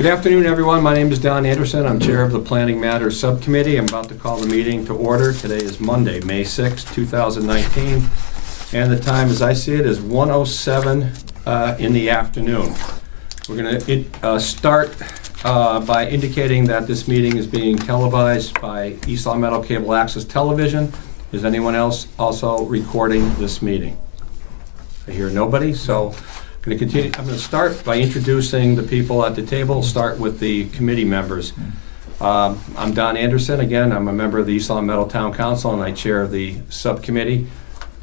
Good afternoon, everyone. My name is Don Anderson. I'm Chair of the Planning Matters Subcommittee. I'm about to call the meeting to order. Today is Monday, May 6, 2019, and the time, as I see it, is 1:07 in the afternoon. We're going to start by indicating that this meeting is being televised by East Long Meadow Cable Access Television. Is anyone else also recording this meeting? I hear nobody, so I'm going to start by introducing the people at the table. Start with the committee members. I'm Don Anderson. Again, I'm a member of the East Long Meadow Town Council, and I chair the subcommittee.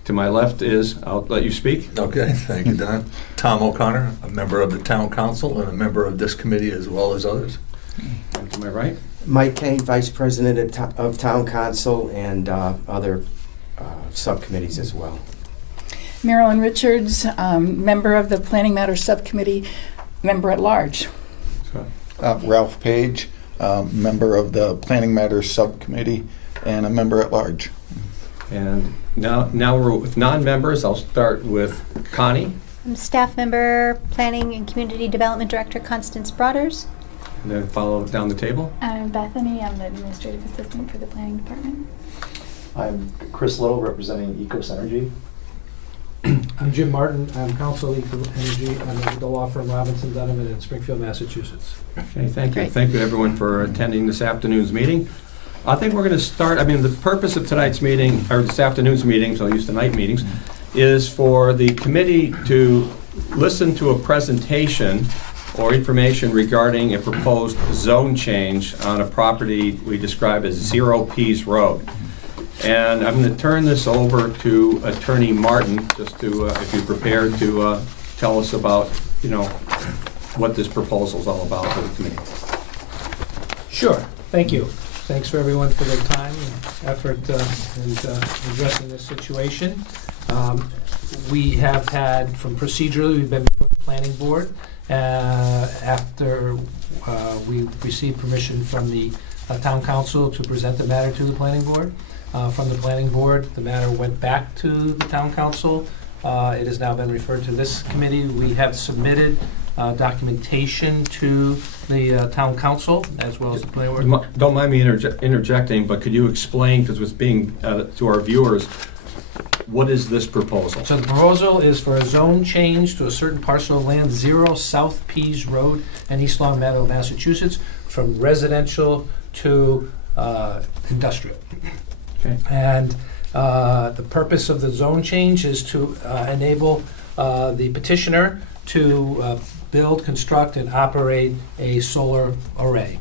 To my left is, I'll let you speak. Okay, thank you, Don. Tom O'Connor, a member of the Town Council and a member of this committee as well as others. And to my right? Mike Kane, Vice President of Town Council and other subcommittees as well. Marilyn Richards, member of the Planning Matters Subcommittee, member at large. Ralph Page, member of the Planning Matters Subcommittee and a member at large. And now we're with non-members. I'll start with Connie. I'm staff member, Planning and Community Development Director Constance Broaders. And then follow down the table. I'm Bethany. I'm the administrative assistant for the planning department. I'm Chris Lowe, representing Ecos Energy. I'm Jim Martin. I'm counsel at Eco Energy. I'm with the law firm Robinson Dunham in Springfield, Massachusetts. Okay, thank you. Great. Thank you, everyone, for attending this afternoon's meeting. I think we're going to start, the purpose of tonight's meeting, or this afternoon's meetings, I'll use the night meetings, is for the committee to listen to a presentation or information regarding a proposed zone change on a property we describe as 0 Pease Road. And I'm going to turn this over to Attorney Martin, just to, if you're prepared to tell us about, what this proposal is all about for the committee. Sure. Thank you. Thanks for everyone for their time and effort in addressing this situation. We have had, procedurally, we've been before the planning board after we received permission from the town council to present the matter to the planning board. From the planning board, the matter went back to the town council. It has now been referred to this committee. We have submitted documentation to the town council as well as the planning board. Don't mind me interjecting, but could you explain, because it's being to our viewers, what is this proposal? So the proposal is for a zone change to a certain parcel of land, 0 South Pease Road in East Long Meadow, Massachusetts, from residential to industrial. Okay. And the purpose of the zone change is to enable the petitioner to build, construct, and operate a solar array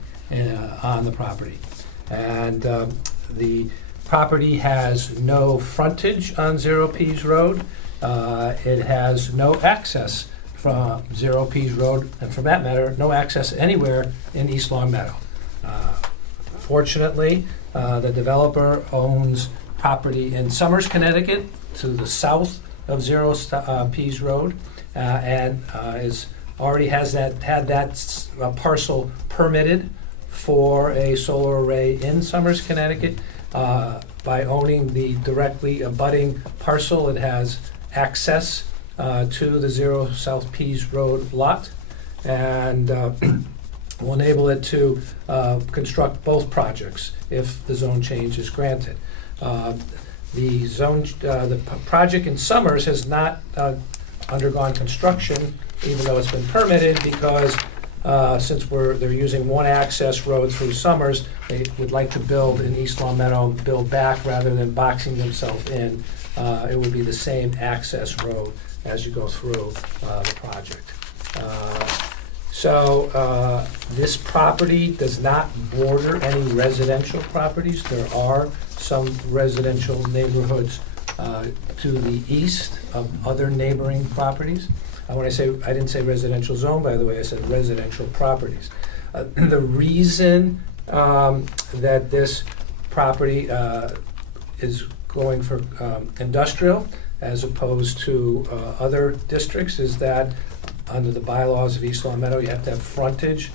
on the property. And the property has no frontage on 0 Pease Road. It has no access from 0 Pease Road, and for that matter, no access anywhere in East Long Meadow. Fortunately, the developer owns property in Somers, Connecticut, to the south of 0 Pease Road, and already had that parcel permitted for a solar array in Somers, Connecticut. By owning the directly abutting parcel, it has access to the 0 South Pease Road lot, and will enable it to construct both projects if the zone change is granted. The project in Somers has not undergone construction, even though it's been permitted, because since they're using one access road through Somers, they would like to build in East Long Meadow, build back rather than boxing themselves in. It would be the same access road as you go through the project. So this property does not border any residential properties. There are some residential neighborhoods to the east of other neighboring properties. When I didn't say residential zone, by the way, I said residential properties. The reason that this property is going for industrial as opposed to other districts is that under the bylaws of East Long Meadow, you have to have frontage.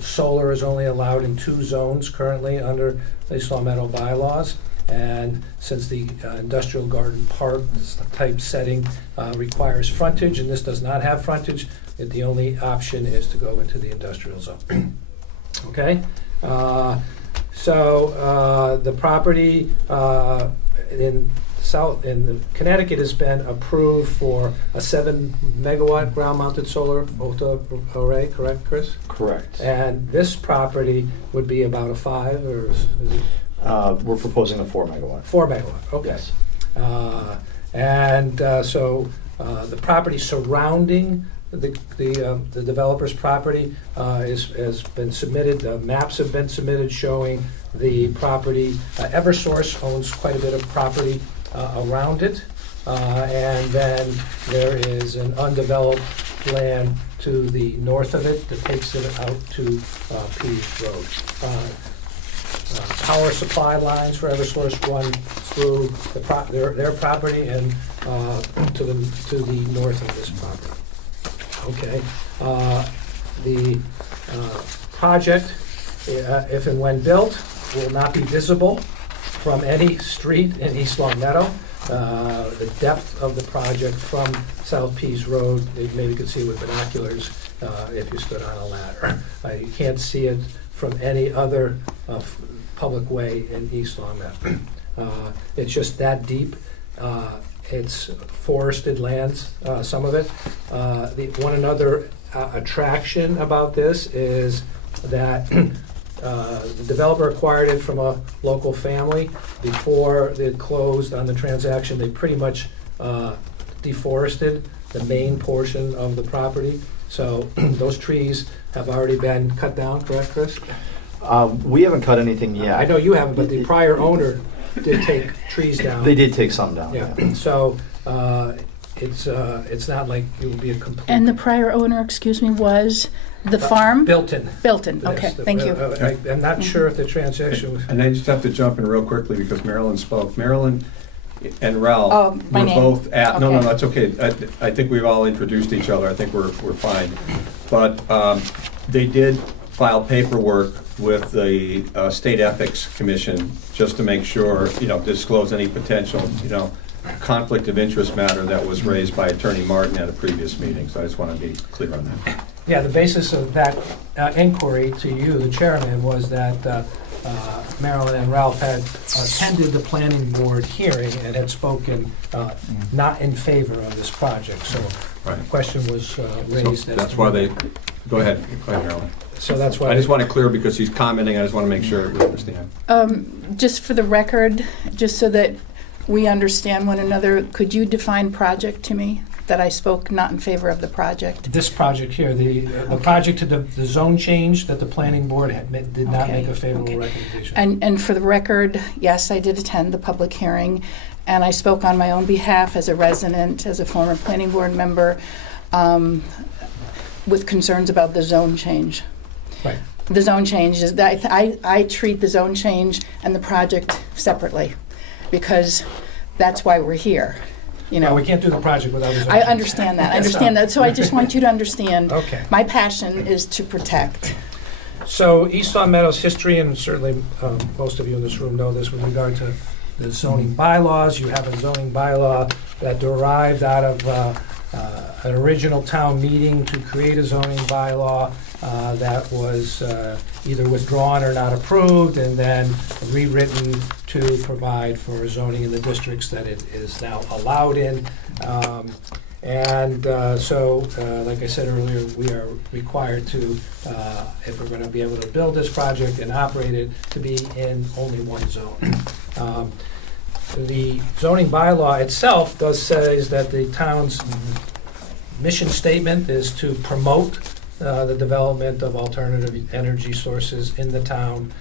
Solar is only allowed in 2 zones currently under the East Long Meadow bylaws. And since the industrial garden park type setting requires frontage, and this does not have frontage, the only option is to go into the industrial zone. Okay? So the property in Connecticut has been approved for a 7 megawatt ground mounted solar array, correct, Chris? Correct. And this property would be about a 5, or is it We're proposing a 4 megawatt. 4 megawatt? Okay. Yes. So the property surrounding the developer's property has been submitted. Maps have been submitted showing the property. Eversource owns quite a bit of property around it, and then there is an undeveloped land to the north of it that takes it out to Pease Road. Power supply lines for Eversource run through their property and to the north of this property. Okay. The project, if and when built, will not be visible from any street in East Long Meadow. The depth of the project from South Pease Road, maybe you could see with binoculars if you stood on a ladder. You can't see it from any other public way in East Long Meadow. It's just that deep. It's forested lands, some of it. One another attraction about this is that the developer acquired it from a local family. Before they closed on the transaction, they pretty much deforested the main portion of the property. So those trees have already been cut down, correct, Chris? We haven't cut anything yet. I know you haven't, but the prior owner did take trees down. They did take some down. Yeah, so it's not like it would be a complete. And the prior owner, excuse me, was the farm? Bilton. Bilton, okay, Yes, thank you. I'm not sure if the transaction was. And I just have to jump in real quickly because Marilyn spoke. Marilyn and Ralph Oh, my were name. both at, no, Okay. that's okay. I think we've all introduced each other. I think we're fine. But they did file paperwork with the State Ethics Commission just to make sure, disclose any potential, conflict of interest matter that was raised by Attorney Martin at a previous meeting. So I just want to be clear on that. Yeah, the basis of that inquiry to you, the chairman, was that Marilyn and Ralph had attended the planning board hearing and had spoken not in favor of this project. So Right. the question was raised. So that's why they, go ahead, Marilyn. So that's why. I just want to clear because he's commenting, I just want to make sure we understand. Just for the record, just so that we understand one another, could you define project to me? That I spoke not in favor of the project? This project here, the project to the zone change that the planning board did not Okay, make a favorable okay. recommendation. And for the record, yes, I did attend the public hearing, and I spoke on my own behalf as a resident, as a former planning board member, with concerns about the zone change. Right. The zone change is that I treat the zone change and the project separately, because that's why we're here. No, we can't do the project without a zone I change. understand that. I understand that. So I just want you to understand. Okay. My passion is to protect. So East Long Meadow's history, and certainly most of you in this room know this with regard to the zoning bylaws. You have a zoning bylaw that derived out of an original town meeting to create a zoning bylaw that was either withdrawn or not approved, and then rewritten to provide for zoning in the districts that it is now allowed in. So, like I said earlier, we are required to, if we're going to be able to build this project and operate it, to be in only one zone. The zoning bylaw itself does say that the town's mission statement is to promote the development of alternative energy sources in the town,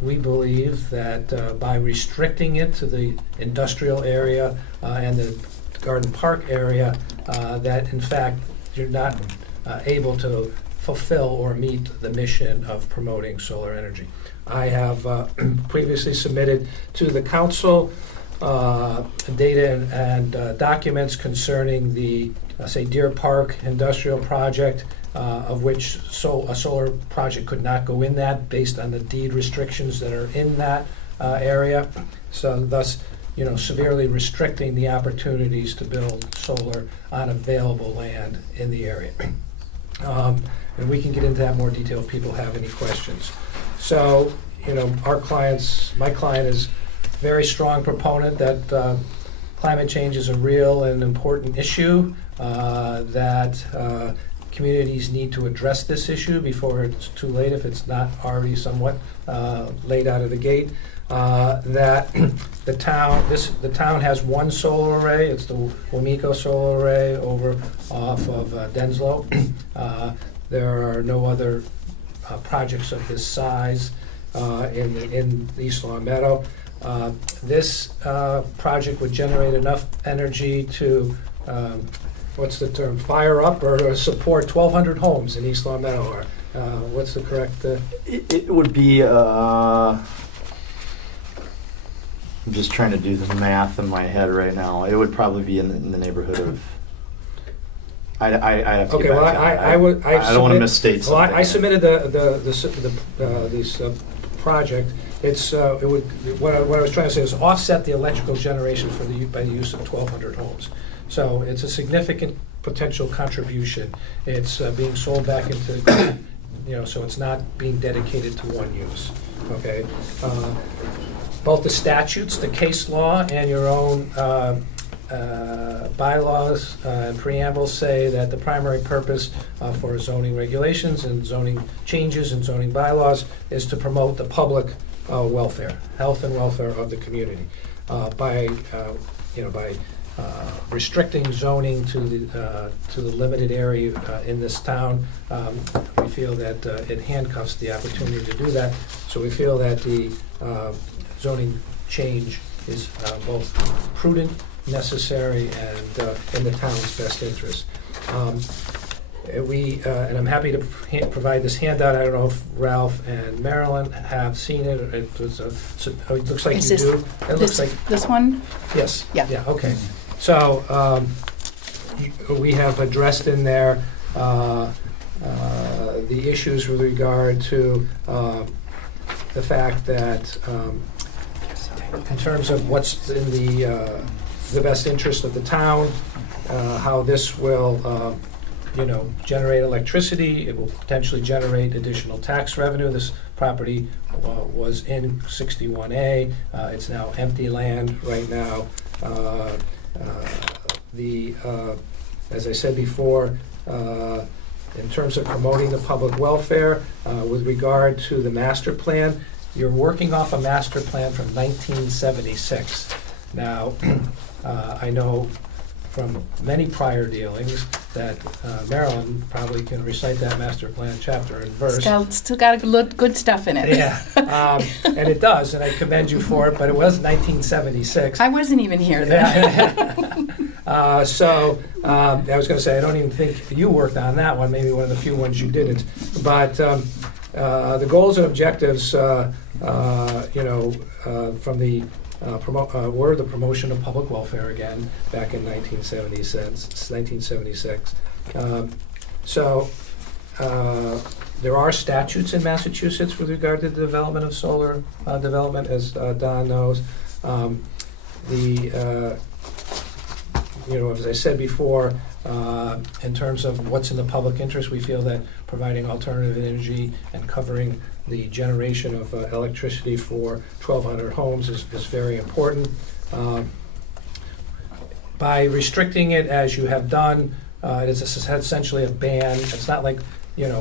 we believe that by restricting it to the industrial area and the Garden Park area, that in fact you're not able to fulfill or meet the mission of promoting solar energy. I have previously submitted to the council data and documents concerning the, say, Deer Park industrial project, of which a solar project could not go in that based on the deed restrictions that are in that area. So thus, severely restricting the opportunities to build solar on available land in the area. And we can get into that more detail if people have any questions. So, my client is a very strong proponent that climate change is a real and important issue, that communities need to address this issue before it's too late, if it's not already somewhat late out of the gate. That the town has one solar array. It's the Wamiko solar array over off of Denslow. There are no other projects of this size in East Long Meadow. This project would generate enough energy to, what's the term, fire up or support 1,200 homes in East Long Meadow. Or, what's the correct? It would be, I'm just trying to do the math in my head right now. It would probably be in the neighborhood of, I have to Okay, get well, back to that. I don't want to misstate Well, something. I submitted this project. What I was trying to say is offset the electrical generation by the use of 1,200 homes. So it's a significant potential contribution. It's being sold back into the grid, so it's not being dedicated to one use. Okay. Both the statutes, the case law, and your own bylaws and preambles say that the primary purpose for zoning regulations and zoning changes and zoning bylaws is to promote the public welfare, health and welfare of the community. By restricting zoning to the limited area in this town, we feel that it handcuffs the opportunity to do that. So we feel that the zoning change is both prudent, necessary, and in the town's best interest. And I'm happy to provide this handout. I don't know if Ralph and Marilyn have seen it. It looks like Is you this- do. It looks like, This one? yes. Yeah. Yeah, okay. So we have addressed in there the issues with regard to the fact that in terms of what's in the best interest of the town, how this will generate electricity. It will potentially generate additional tax revenue. This property was in 61A. It's now empty land right now. As I said before, in terms of promoting the public welfare, with regard to the master plan, you're working off a master plan from 1976. Now, I know from many prior dealings that Marilyn probably can recite that master plan chapter and verse. Still got good stuff in it. Yeah, and it does, and I commend you for it, but it was 1976. I wasn't even here then. I was going to say, I don't even think you worked on that one, maybe one of the few ones you didn't. But the goals and objectives, from the were the promotion of public welfare again back in 1976. There are statutes in Massachusetts with regard to the development of solar development, as Don knows. As I said before, in terms of what's in the public interest, we feel that providing alternative energy and covering the generation of electricity for 1,200 homes is very important. By restricting it as you have done, it is essentially a ban. It's not like,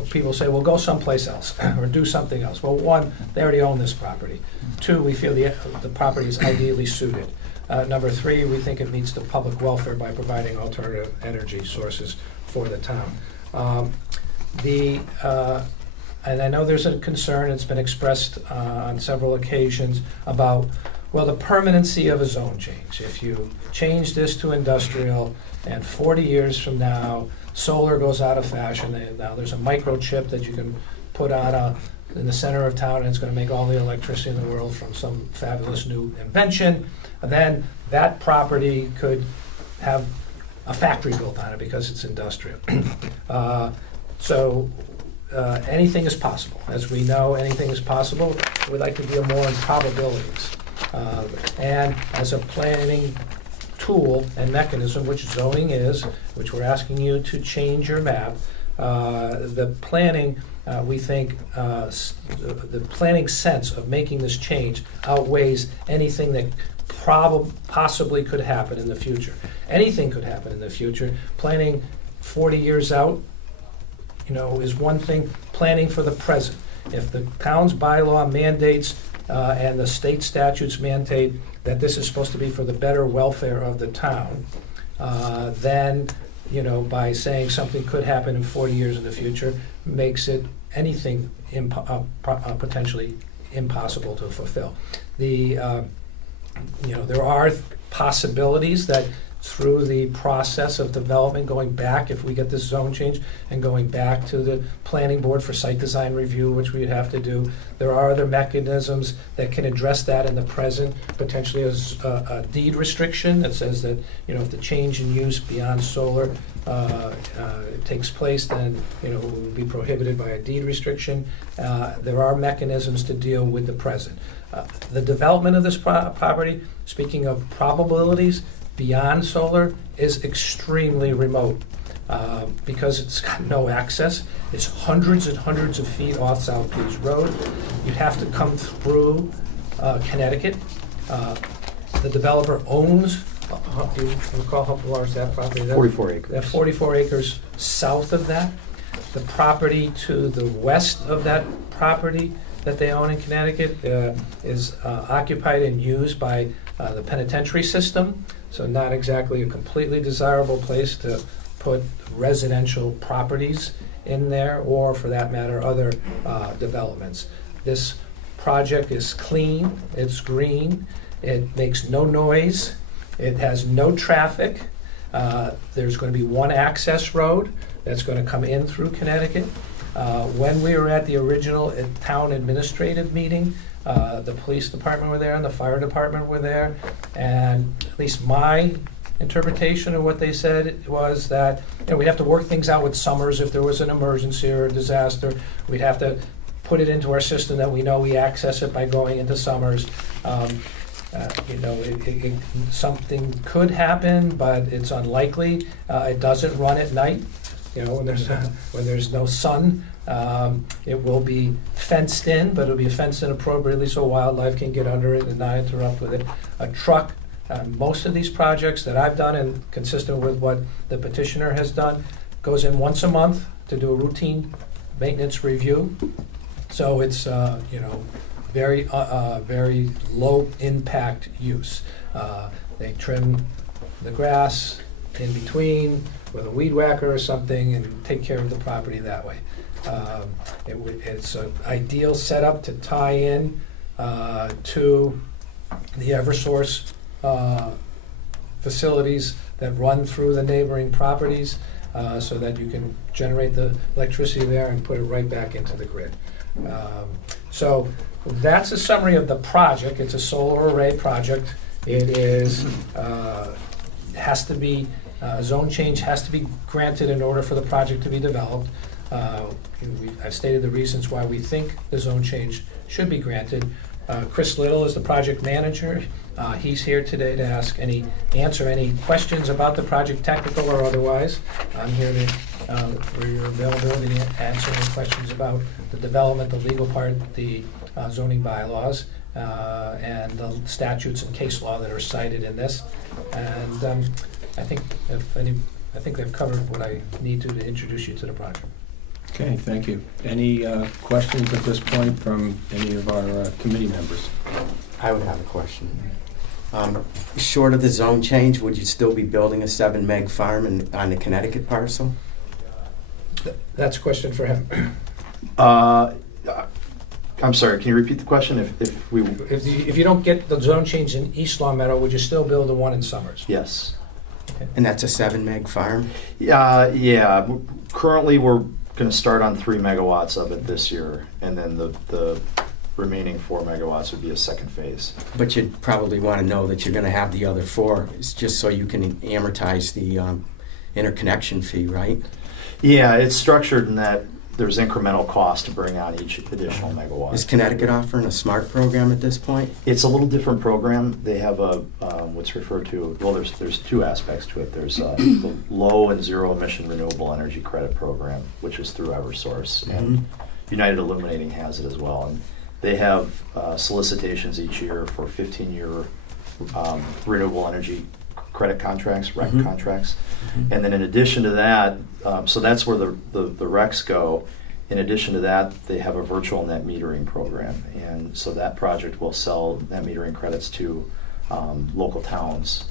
people say, well, go someplace else or do something else. Well, one, they already own this property. Two, we feel the property is ideally suited. Number three, we think it meets the public welfare by providing alternative energy sources for the town. And I know there's a concern, it's been expressed on several occasions about, the permanency of a zone change. If you change this to industrial and 40 years from now, solar goes out of fashion, now there's a microchip that you can put on in the center of town and it's going to make all the electricity in the world from some fabulous new invention, then that property could have a factory built on it because it's industrial. Anything is possible. As we know, anything is possible. We'd like to deal more in probabilities. And as a planning tool and mechanism, which zoning is, which we're asking you to change your map, the planning, we think, the planning sense of making this change outweighs anything that possibly could happen in the future. Anything could happen in the future. Planning 40 years out, is one thing. Planning for the present. If the town's bylaw mandates and the state statutes mandate that this is supposed to be for the better welfare of the town, then, by saying something could happen in 40 years in the future, makes it anything potentially impossible to fulfill. There are possibilities that through the process of development, going back, if we get this zone change, and going back to the planning board for site design review, which we'd have to do, there are other mechanisms that can address that in the present, potentially as a deed restriction that says that, if the change in use beyond solar takes place, then, it would be prohibited by a deed restriction. There are mechanisms to deal with the present. The development of this property, speaking of probabilities, beyond solar is extremely remote because it's got no access. It's hundreds and hundreds of feet off South Pease Road. You'd have to come through Connecticut. The developer owns, do you recall how large that property is? 44 acres. That 44 acres south of that. The property to the west of that property that they own in Connecticut is occupied and used by the penitentiary system. So not exactly a completely desirable place to put residential properties in there, or for that matter, other developments. This project is clean, it's green, it makes no noise, it has no traffic. There's going to be one access road that's going to come in through Connecticut. When we were at the original town administrative meeting, the police department were there and the fire department were there, and at least my interpretation of what they said was that we'd have to work things out with Summers if there was an emergency or a disaster. We'd have to put it into our system that we know we access it by going into Summers. Something could happen, but it's unlikely. It doesn't run at night. When there's no sun. It will be fenced in, but it'll be fenced in appropriately so wildlife can get under it and not interrupt with it. A truck, most of these projects that I've done, and consistent with what the petitioner has done, goes in once a month to do a routine maintenance review. So it's very low impact use. They trim the grass in between with a weed whacker or something and take care of the property that way. It's an ideal setup to tie in to the Eversource facilities that run through the neighboring properties so that you can generate the electricity there and put it right back into the grid. So that's a summary of the project. It's a solar array project. It is has to be zone change has to be granted in order for the project to be developed. I've stated the reasons why we think the zone change should be granted. Chris Little is the project manager. He's here today to answer any questions about the project, technical or otherwise. I'm here for your availability to answer any questions about the development, the legal part, the zoning bylaws, and the statutes and case law that are cited in this. And I think they've covered what I need to introduce you to the project. Okay, thank you. Any questions at this point from any of our committee members? I would have a question. Short of the zone change, would you still be building a 7 meg farm on the Connecticut parcel? That's a question for him. I'm sorry, can you repeat the question? If If you don't get the zone change in East Long Meadow, would you still build the one in Summers? Yes. And that's a 7 meg farm? Yeah. Currently, we're going to start on 3 megawatts of it this year, and then the remaining 4 megawatts would be a second phase. But you'd probably want to know that you're going to have the other 4, it's just so you can amortize the interconnection fee, right? Yeah, it's structured in that there's incremental cost to bring on each additional megawatt. Is Connecticut offering a SMART program at this point? It's a little different program. They have a, what's referred to, well, there's two aspects to it. There's the low and zero emission renewable energy credit program, which is through Eversource, and United Illuminating has it as well. And they have solicitations each year for 15-year renewable energy credit contracts, REC contracts. And then in addition to that, so that's where the RECs go. In addition to that, they have a virtual net metering program. And so that project will sell net metering credits to local towns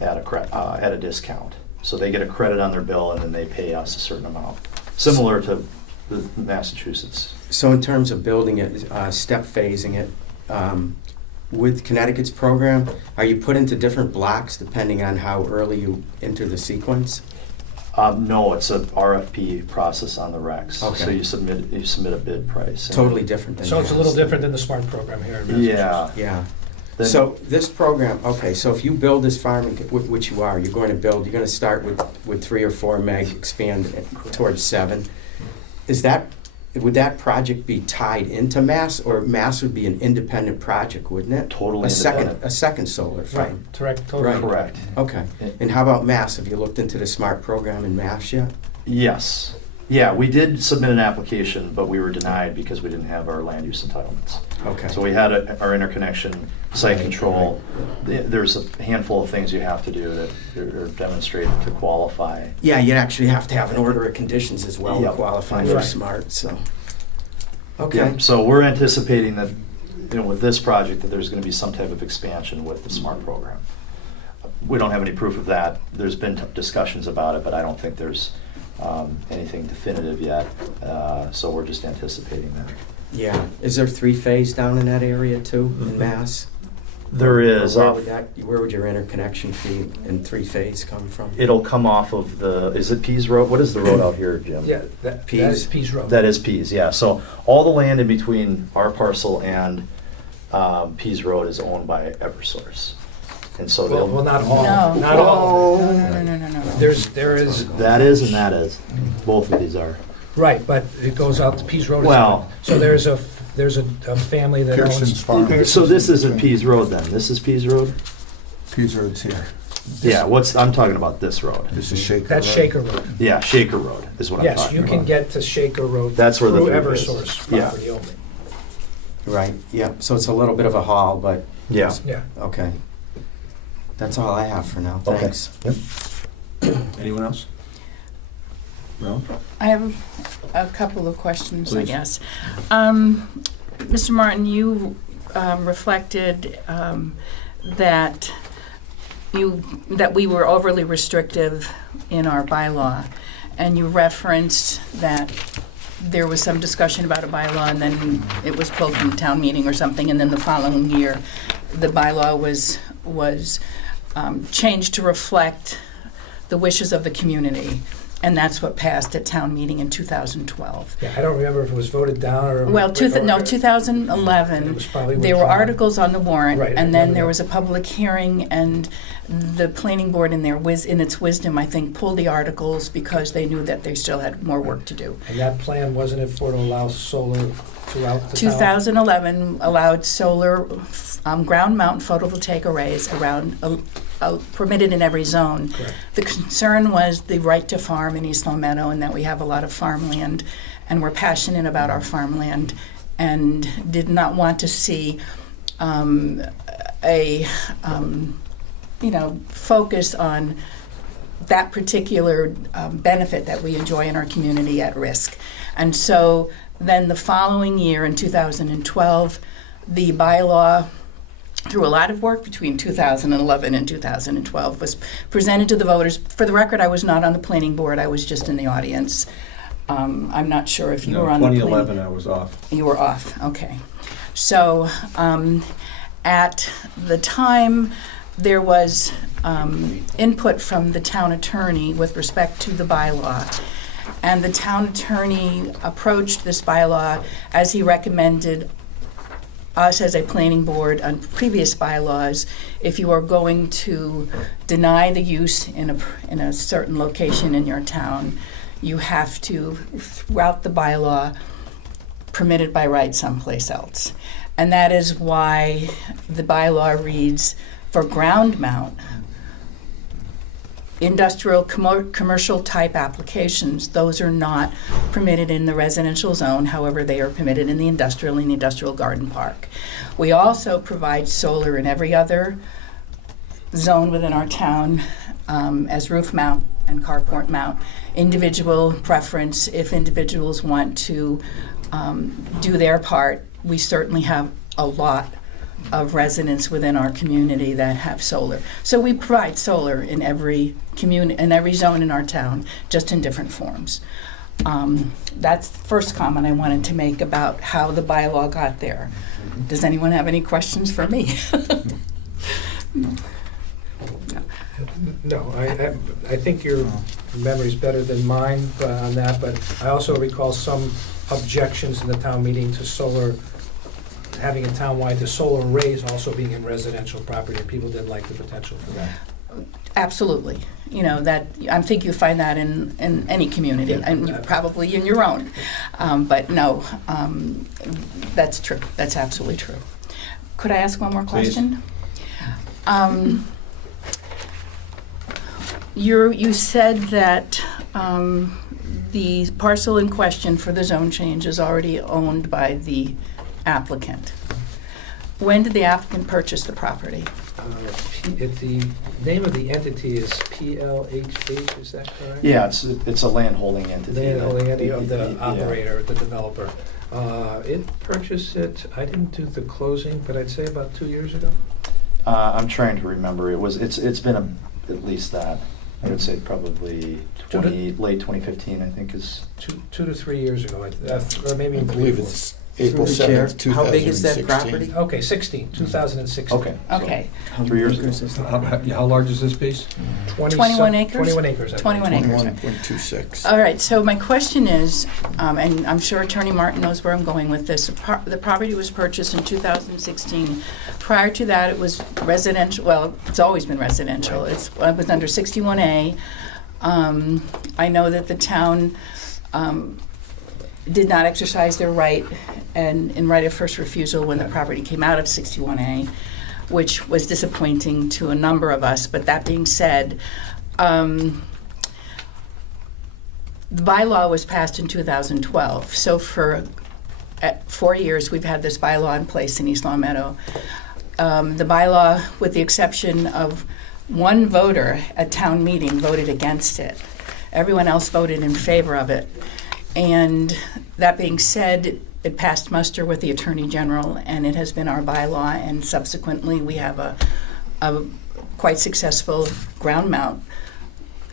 at a discount. So they get a credit on their bill and then they pay us a certain amount, similar to the Massachusetts. So in terms of building it, step phasing it, with Connecticut's program, are you put into different blocks depending on how early you enter the sequence? No, it's an RFP process on the RECs. Okay. So you submit a bid price. And Totally different than So it's a little Mass. different than the SMART program here in Massachusetts. Yeah. Yeah. Then- So this program, okay, so if you build this farm, which you are, you're going to start with 3 or 4 meg, expand towards 7. Would that project be tied into Mass, or Mass would be an independent project, wouldn't it? Totally A independent. second solar farm. Right, correct, totally. Right. Correct. Okay. And how about Mass? Have you looked into the SMART program in Mass yet? Yes. Yeah, we did submit an application, but we were denied because we didn't have our land use entitlements. Okay. So we had our interconnection, site control. There's a handful of things you have to do to demonstrate to qualify. Yeah, you'd actually have to have an order of conditions as well to Yep. qualify for Right. SMART, so. Okay. Yep. So we're anticipating that, with this project, that there's going to be some type of expansion with the SMART program. We don't have any proof of that. There's been discussions about it, but I don't think there's anything definitive yet. So we're just anticipating that. Yeah. Is there 3-phase down in that area too, in Mass? There is. Where would your interconnection fee in 3-phase come from? It'll come off of is it Pease Road? What is the road out here, Jim? Yeah, that Pease? is Pease Road. That is Pease, yeah. So all the land in between our parcel and Pease Road is owned by Eversource. And so Well, not all, No. not all. No. There is, that is and that is. Both of these are. right, but it goes out to Pease Road. as Well- So there's a family that Pearson's owns. Farm. So this isn't Pease Road then? This is Pease Road? Pease Road's here. Yeah, I'm talking about this road. This is Shaker. That's Road. Shaker Road. Yeah, Shaker Road is what I'm Yes, talking you about. can get to Shaker Road That's where the through loop is. Eversource Yeah. property only. Right, yeah, so it's a little bit of a haul, but, Yeah. Yeah. okay. That's all I have for now, Okay. thanks. Anyone else? No? I have a couple of questions, I Please. guess. Mr. Martin, you reflected that we were overly restrictive in our bylaw, and you referenced that there was some discussion about a bylaw, and then it was pulled from the town meeting or something, and then the following year, the bylaw was changed to reflect the wishes of the community. And that's what passed at town meeting in 2012. Yeah, I don't remember if it was voted down or. Well, It 2011, was probably there were withdrawn. articles on the warrant, Right, I and then remember there that. was a public hearing, and the planning board in its wisdom, I think, pulled the articles because they knew that they still had more work to do. And that plan, wasn't it for to allow solar throughout the town? 2011 allowed solar ground mount photovoltaic arrays around, permitted in every zone. Correct. The concern was the right to farm in East Long Meadow, and that we have a lot of farmland, and we're passionate about our farmland, and did not want to see focus on that particular benefit that we enjoy in our community at risk. And so then the following year, in 2012, the bylaw, through a lot of work between 2011 and 2012, was presented to the voters. For the record, I was not on the planning board, I was just in the audience. I'm not sure if you No, were on the planning. 2011, I was off. You were off, okay. So at the time, there was input from the town attorney with respect to the bylaw. And the town attorney approached this bylaw as he recommended us as a planning board on previous bylaws. If you are going to deny the use in a certain location in your town, you have to, throughout the bylaw, permit it by right someplace else. And that is why the bylaw reads, for ground mount, industrial, commercial type applications, those are not permitted in the residential zone. However, they are permitted in the industrial and the industrial garden park. We also provide solar in every other zone within our town as roof mount and carport mount. Individual preference, if individuals want to do their part, we certainly have a lot of residents within our community that have solar. So we provide solar in every in every zone in our town, just in different forms. That's the first comment I wanted to make about how the bylaw got there. Does anyone have any questions for me? No, I think your memory's better than mine on that, but I also recall some objections in the town meeting to solar, having it townwide, to solar arrays also being in residential property, and people didn't like the potential for that. Absolutely. You know, that, I think you find that in any community, and probably in your own. But no, that's true. That's absolutely true. Could I ask one more question? You said that the parcel in question for the zone change is already owned by the applicant. When did the applicant purchase the property? The name of the entity is PLHH, is that correct? Yeah, it's a land holding entity. Land holding entity of the Yeah. operator, the developer. It purchased it, I didn't do the closing, but I'd say about 2 years ago. I'm trying to remember. It's been at least that. I would say probably late 2015, I think is. 2 to 3 years ago, or maybe I even believe before. it's April Through the chair. 7th, 2016. How big is that property? Okay, 2016. Okay. so Okay. 3 years ago. How large is this piece? 21 acres? 21 acres. I think. 21 acres. 21.26. All right, so my question is, and I'm sure Attorney Martin knows where I'm going with this. The property was purchased in 2016. Prior to that, it was residential. Well, it's always been residential. It was under 61A. I know that the town did not exercise their right and right of first refusal when the property came out of 61A, which was disappointing to a number of us. But that being said, the bylaw was passed in 2012. So for 4 years, we've had this bylaw in place in East Long Meadow. The bylaw, with the exception of one voter at town meeting, voted against it. Everyone else voted in favor of it. And that being said, it passed muster with the Attorney General, and it has been our bylaw, and subsequently we have a quite successful ground mount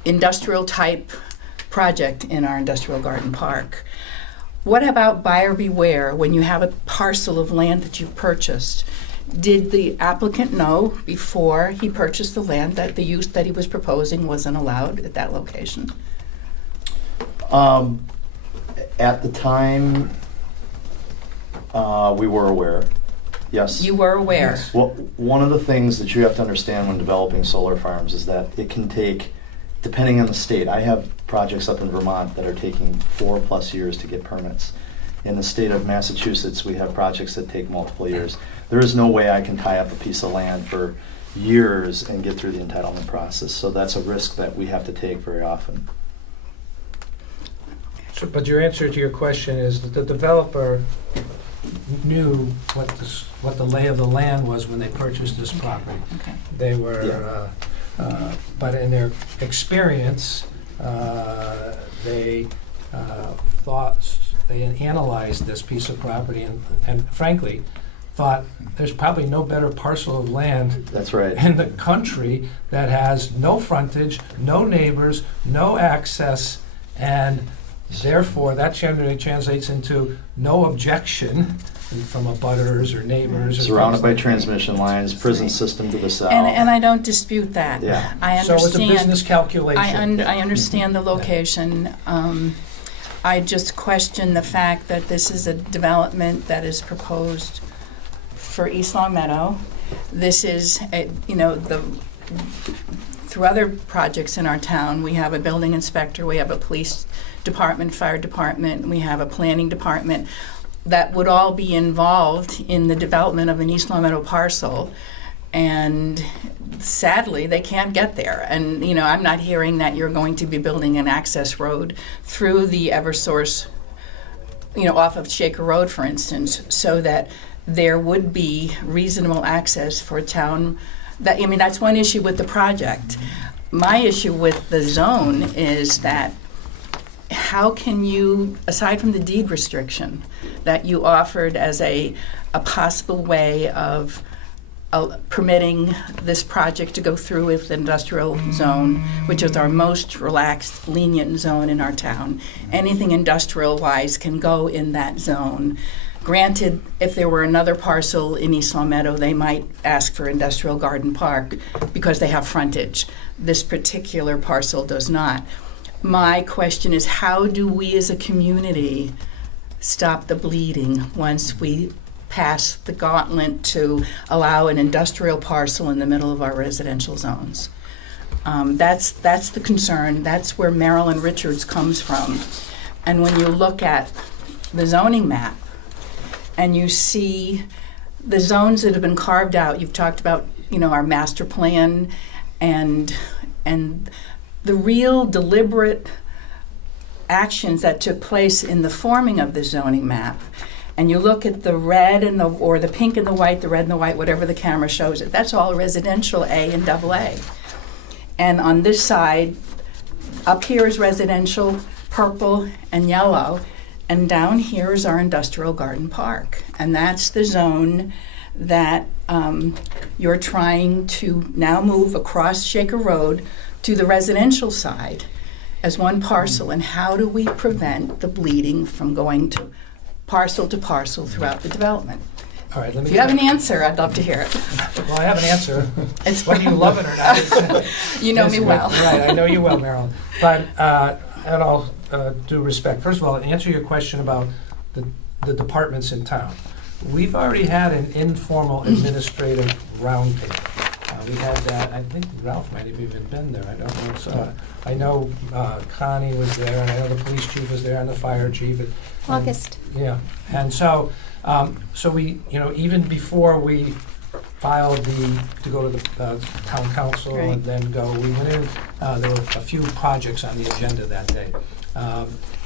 industrial type project in our industrial garden park. What about buyer beware when you have a parcel of land that you purchased? Did the applicant know before he purchased the land that the use that he was proposing wasn't allowed at that location? At the time, we were aware. Yes. You were aware. Yes. Well, one of the things that you have to understand when developing solar farms is that it can take, depending on the state, I have projects up in Vermont that are taking 4+ years to get permits. In the state of Massachusetts, we have projects that take multiple years. There is no way I can tie up a piece of land for years and get through the entitlement process. So that's a risk that we have to take very often. So, but your answer to your question is that the developer knew what the lay of the land was when they purchased this property. Okay. They were, but in their experience, they thought, they analyzed this piece of property and frankly thought there's probably no better parcel of land That's right. in the country that has no frontage, no neighbors, no access, and therefore that generally translates into no objection from abutters or neighbors. Or Surrounded things by like transmission lines, prison system to the south. And I don't dispute that. Yeah. I So understand. it's a business calculation. I understand the location. I just question the fact that this is a development that is proposed for East Long Meadow. This is, through other projects in our town, we have a building inspector, we have a police department, fire department, we have a planning department that would all be involved in the development of an East Long Meadow parcel. And sadly, they can't get there. And, you know, I'm not hearing that you're going to be building an access road through the Eversource, you know, off of Shaker Road, for instance, so that there would be reasonable access for town. That, I mean, that's one issue with the project. My issue with the zone is that how can you, aside from the deed restriction that you offered as a possible way of permitting this project to go through with the industrial zone, which is our most relaxed, lenient zone in our town. Anything industrial-wise can go in that zone. Granted, if there were another parcel in East Long Meadow, they might ask for industrial garden park because they have frontage. This particular parcel does not. My question is, how do we as a community stop the bleeding once we pass the gauntlet to allow an industrial parcel in the middle of our residential zones? That's the concern. That's where Marilyn Richards comes from. And when you look at the zoning map and you see the zones that have been carved out, you've talked about, you know, our master plan and the real deliberate actions that took place in the forming of the zoning map. And you look at the red and or the pink and the white, the red and the white, whatever the camera shows it, that's all residential A and AA. And on this side, up here is residential, purple and yellow, and down here is our industrial garden park. And that's the zone that you're trying to now move across Shaker Road to the residential side as one parcel. And how do we prevent the bleeding from going to parcel throughout the development? All right, let me. If you have an answer, I'd love to hear it. Well, I have an answer. It's Whether you love it or not. Is, you know me well. Right, I know you well, Marilyn. But in all due respect, first of all, to answer your question about the departments in town, we've already had an informal administrative roundtable. We had that, I think Ralph might have even been there, I don't know. So, I know Connie was there, and I know the police chief was there, and the fire chief. August. Yeah, and so we, you know, even before we filed to go to the town council and then go, we went in, there were a few projects on the agenda that day.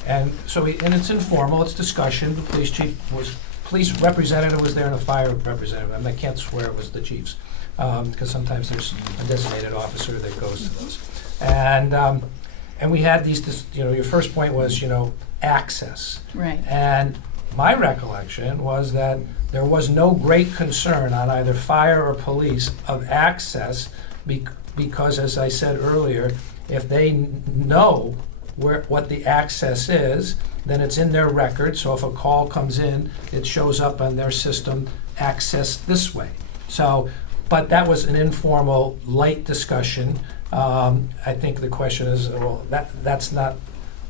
And so and it's informal, it's discussion. The police representative was there and a fire representative. I mean, I can't swear it was the chiefs, because sometimes there's a designated officer that goes to those. And we had these, you know, your first point was, you know, access. Right. And my recollection was that there was no great concern on either fire or police of access because, as I said earlier, if they know what the access is, then it's in their record. So if a call comes in, it shows up on their system, access this way. So, but that was an informal, light discussion. I think the question is, well, that's not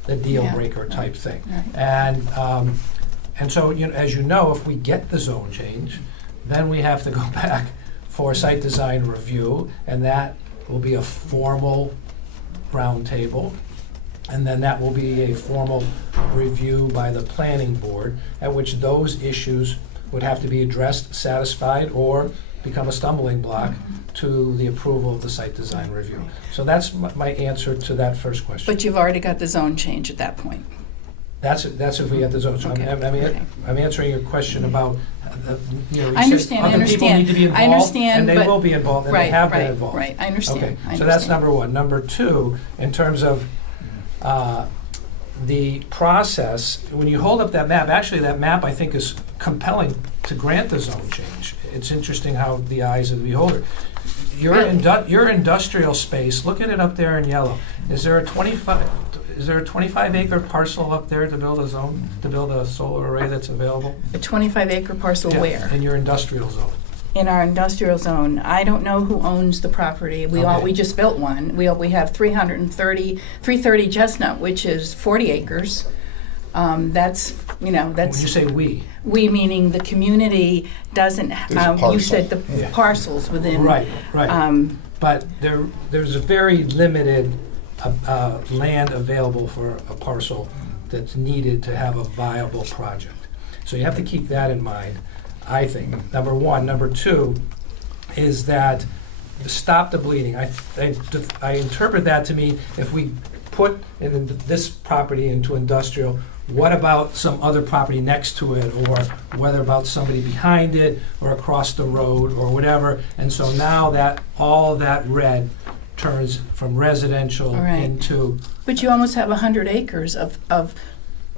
the deal breaker type thing. Right. And so, you know, as you know, if we get the zone change, then we have to go back for site design review, and that will be a formal roundtable. And then that will be a formal review by the planning board, at which those issues would have to be addressed, satisfied, or become a stumbling block to the approval of the site design review. So that's my answer to that first question. But you've already got the zone change at that point. That's if we get the zone. So Okay. I'm answering your question about, you know, I understand, other people need to be involved. I understand, and they but- will be involved, and they have been involved. Right, I understand. Okay, I so that's understand. number one. Number two, in terms of the process, when you hold up that map, actually that map I think is compelling to grant the zone change. It's interesting how the eyes of the beholder. Your industrial space, look at it up there in yellow. Is there a 25 acre parcel up there to build a solar array that's available? A 25-acre parcel where? In your industrial zone. In our industrial zone. I don't know who owns the property. We just built one. We have 330 Chestnut, which is 40 acres. That's, you know, that's. When you say we. We meaning the community doesn't, There's a parcel. you said the parcels within. Right. But there's a very limited land available for a parcel that's needed to have a viable project. So you have to keep that in mind, I think, number one. Number two is that stop the bleeding. I interpret that to mean if we put this property into industrial, what about some other property next to it, or whether about somebody behind it, or across the road, or whatever? And so now that all that red turns from residential All right. into, But you almost have 100 acres of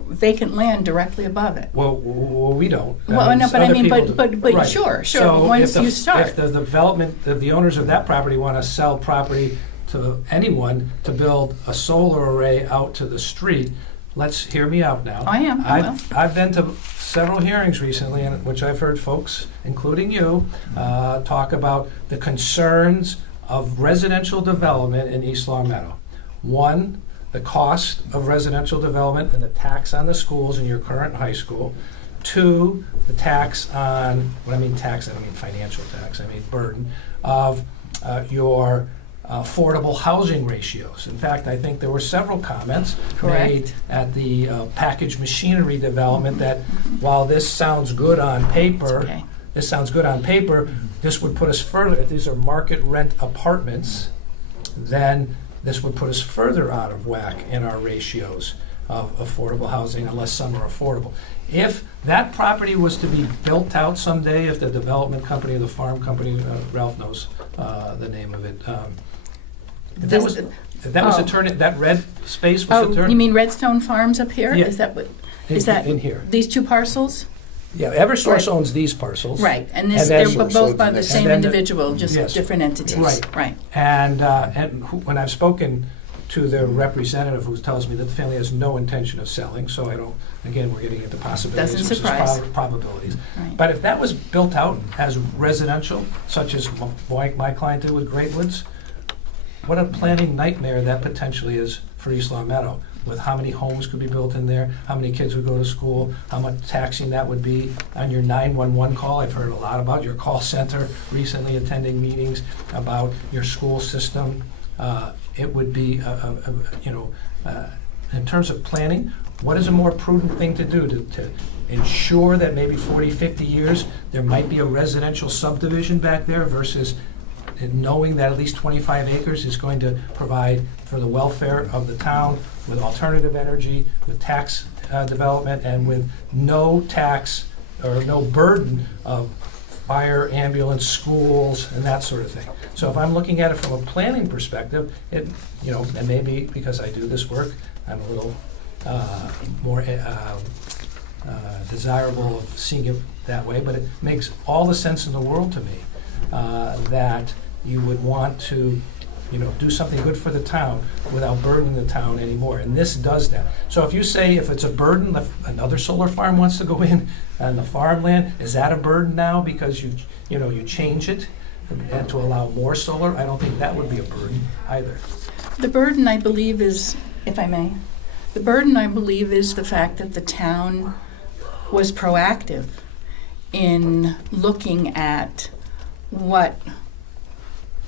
vacant land directly above it. well, we don't. Well, no, but I other mean, people do. but Right. sure, So once if you start. If the development, if the owners of that property want to sell property to anyone to build a solar array out to the street, hear me out now. I am, I will. I've been to several hearings recently in which I've heard folks, including you, talk about the concerns of residential development in East Long Meadow. One, the cost of residential development and the tax on the schools in your current high school. Two, the tax on, when I mean tax, I don't mean financial tax, I mean burden of your affordable housing ratios. In fact, I think there were several comments Correct. made at the package machinery development that while this sounds good on paper, Okay. this would put us further, if these are market rent apartments, then this would put us further out of whack in our ratios of affordable housing unless some are affordable. If that property was to be built out someday, if the development company or the farm company, Ralph knows the name of it, if that was Oh. a turn, that red space was a Oh, turn. you mean Redstone Farms up here? Yeah. Is that what, in- is that in here? these two parcels? Yeah, Eversource Right. owns these parcels. Right, and And this, then- they're both by the And same then the- individual, just Yes. different entities. Right. And when I've spoken to their representative who tells me that the family has no intention of selling, so I don't, again, we're getting into possibilities Doesn't versus surprise. probabilities. Right. But if that was built out as residential, such as my client did with Great Woods, what a planning nightmare that potentially is for East Long Meadow, with how many homes could be built in there, how many kids would go to school, how much taxing that would be on your 911 call. I've heard a lot about your call center recently, attending meetings about your school system. It would be, in terms of planning, what is a more prudent thing to do to ensure that maybe 40, 50 years, there might be a residential subdivision back there versus knowing that at least 25 acres is going to provide for the welfare of the town with alternative energy, with tax development, and with no tax or no burden of fire, ambulance, schools, and that sort of thing. So if I'm looking at it from a planning perspective, and maybe because I do this work, I'm a little more desirable of seeing it that way, but it makes all the sense in the world to me that you would want to do something good for the town without burdening the town anymore. And this does that. So if you say if it's a burden, if another solar farm wants to go in on the farmland, is that a burden now because you change it and to allow more solar? I don't think that would be a burden either. The burden, I believe, is, if I may, the fact that the town was proactive in looking at what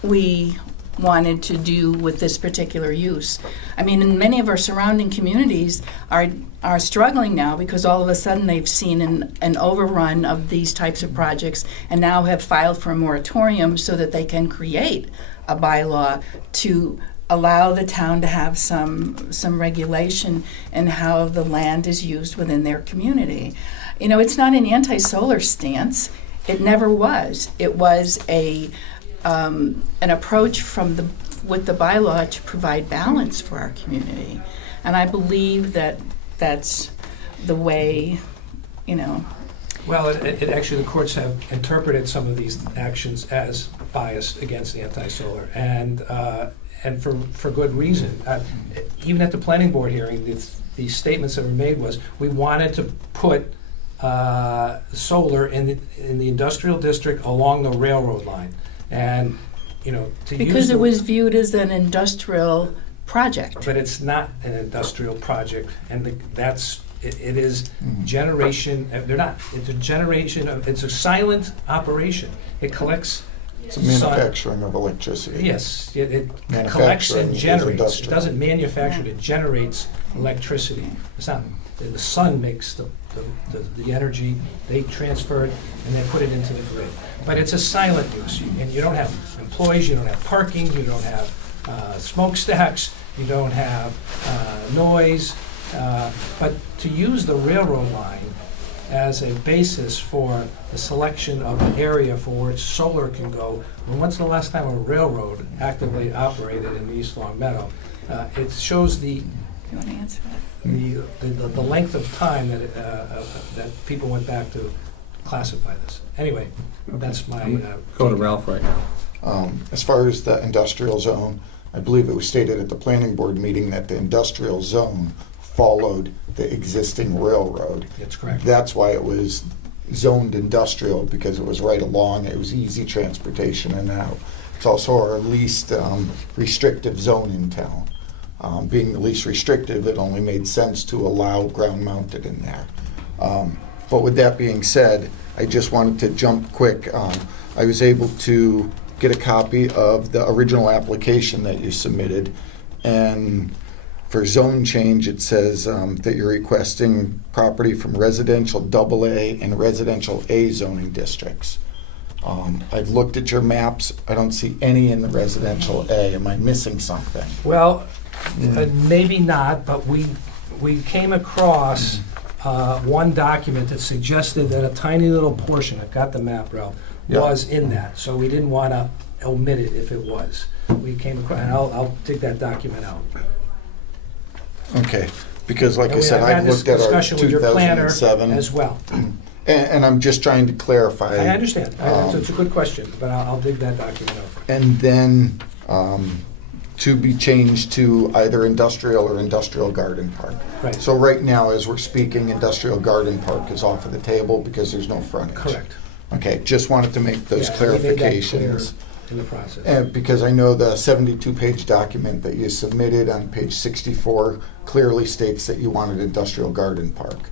we wanted to do with this particular use. I mean, in many of our surrounding communities are struggling now because all of a sudden they've seen an overrun of these types of projects and now have filed for a moratorium so that they can create a bylaw to allow the town to have some regulation in how the land is used within their community. It's not an anti-solar stance. It never was. It was an approach with the bylaw to provide balance for our community. And I believe that that's the way, Well, it actually, the courts have interpreted some of these actions as biased against anti-solar, and for good reason. Even at the planning board hearing, the statements that were made was, we wanted to put solar in the industrial district along the railroad line. And, because it was viewed as an industrial project. But it's not an industrial project, and it is generation, they're not, it's a generation of, it's a silent operation. It collects It's a manufacturing of electricity. Yes, it collects Manufacturing and is generates. It industrial. doesn't manufacture it, it generates electricity. It's not, the sun makes the energy, they transfer it, and they put it into the grid. But it's a silent use, and you don't have employees, you don't have parking, you don't have smokestacks, you don't have noise. But to use the railroad line as a basis for the selection of an area for which solar can go, when when's the last time a railroad actively operated in East Long Meadow? It shows You want to answer that? the length of time that people went back to classify this. Anyway, that's my. Go to Ralph right now. As far as the industrial zone, I believe it was stated at the planning board meeting that the industrial zone followed the existing railroad. That's correct. That's why it was zoned industrial, because it was right along, it was easy transportation in and out. It's also our least restrictive zone in town. Being the least restrictive, it only made sense to allow ground mounted in there. But with that being said, I just wanted to jump quick. I was able to get a copy of the original application that you submitted, and for zone change, it says that you're requesting property from residential AA and residential A zoning districts. I've looked at your maps. I don't see any in the residential A. Am I missing something? Well, maybe not, but we came across one document that suggested that a tiny little portion, I've got the map, Ralph, Yeah. was in that. So we didn't want to omit it if it was. We came across, and I'll dig that document out. Okay, because like And I said, I've had I've this looked at our discussion with your planner 2007, as well. and I'm just trying to clarify. I understand. It's a good question, but I'll dig that document out. And then to be changed to either industrial or industrial garden park. Right. So right now, as we're speaking, industrial garden park is off of the table because there's no frontage. Correct. Okay, just wanted to make those Yeah, we made that clear clarifications. in the process. Because I know the 72-page document that you submitted on page 64 clearly states that you wanted industrial garden park.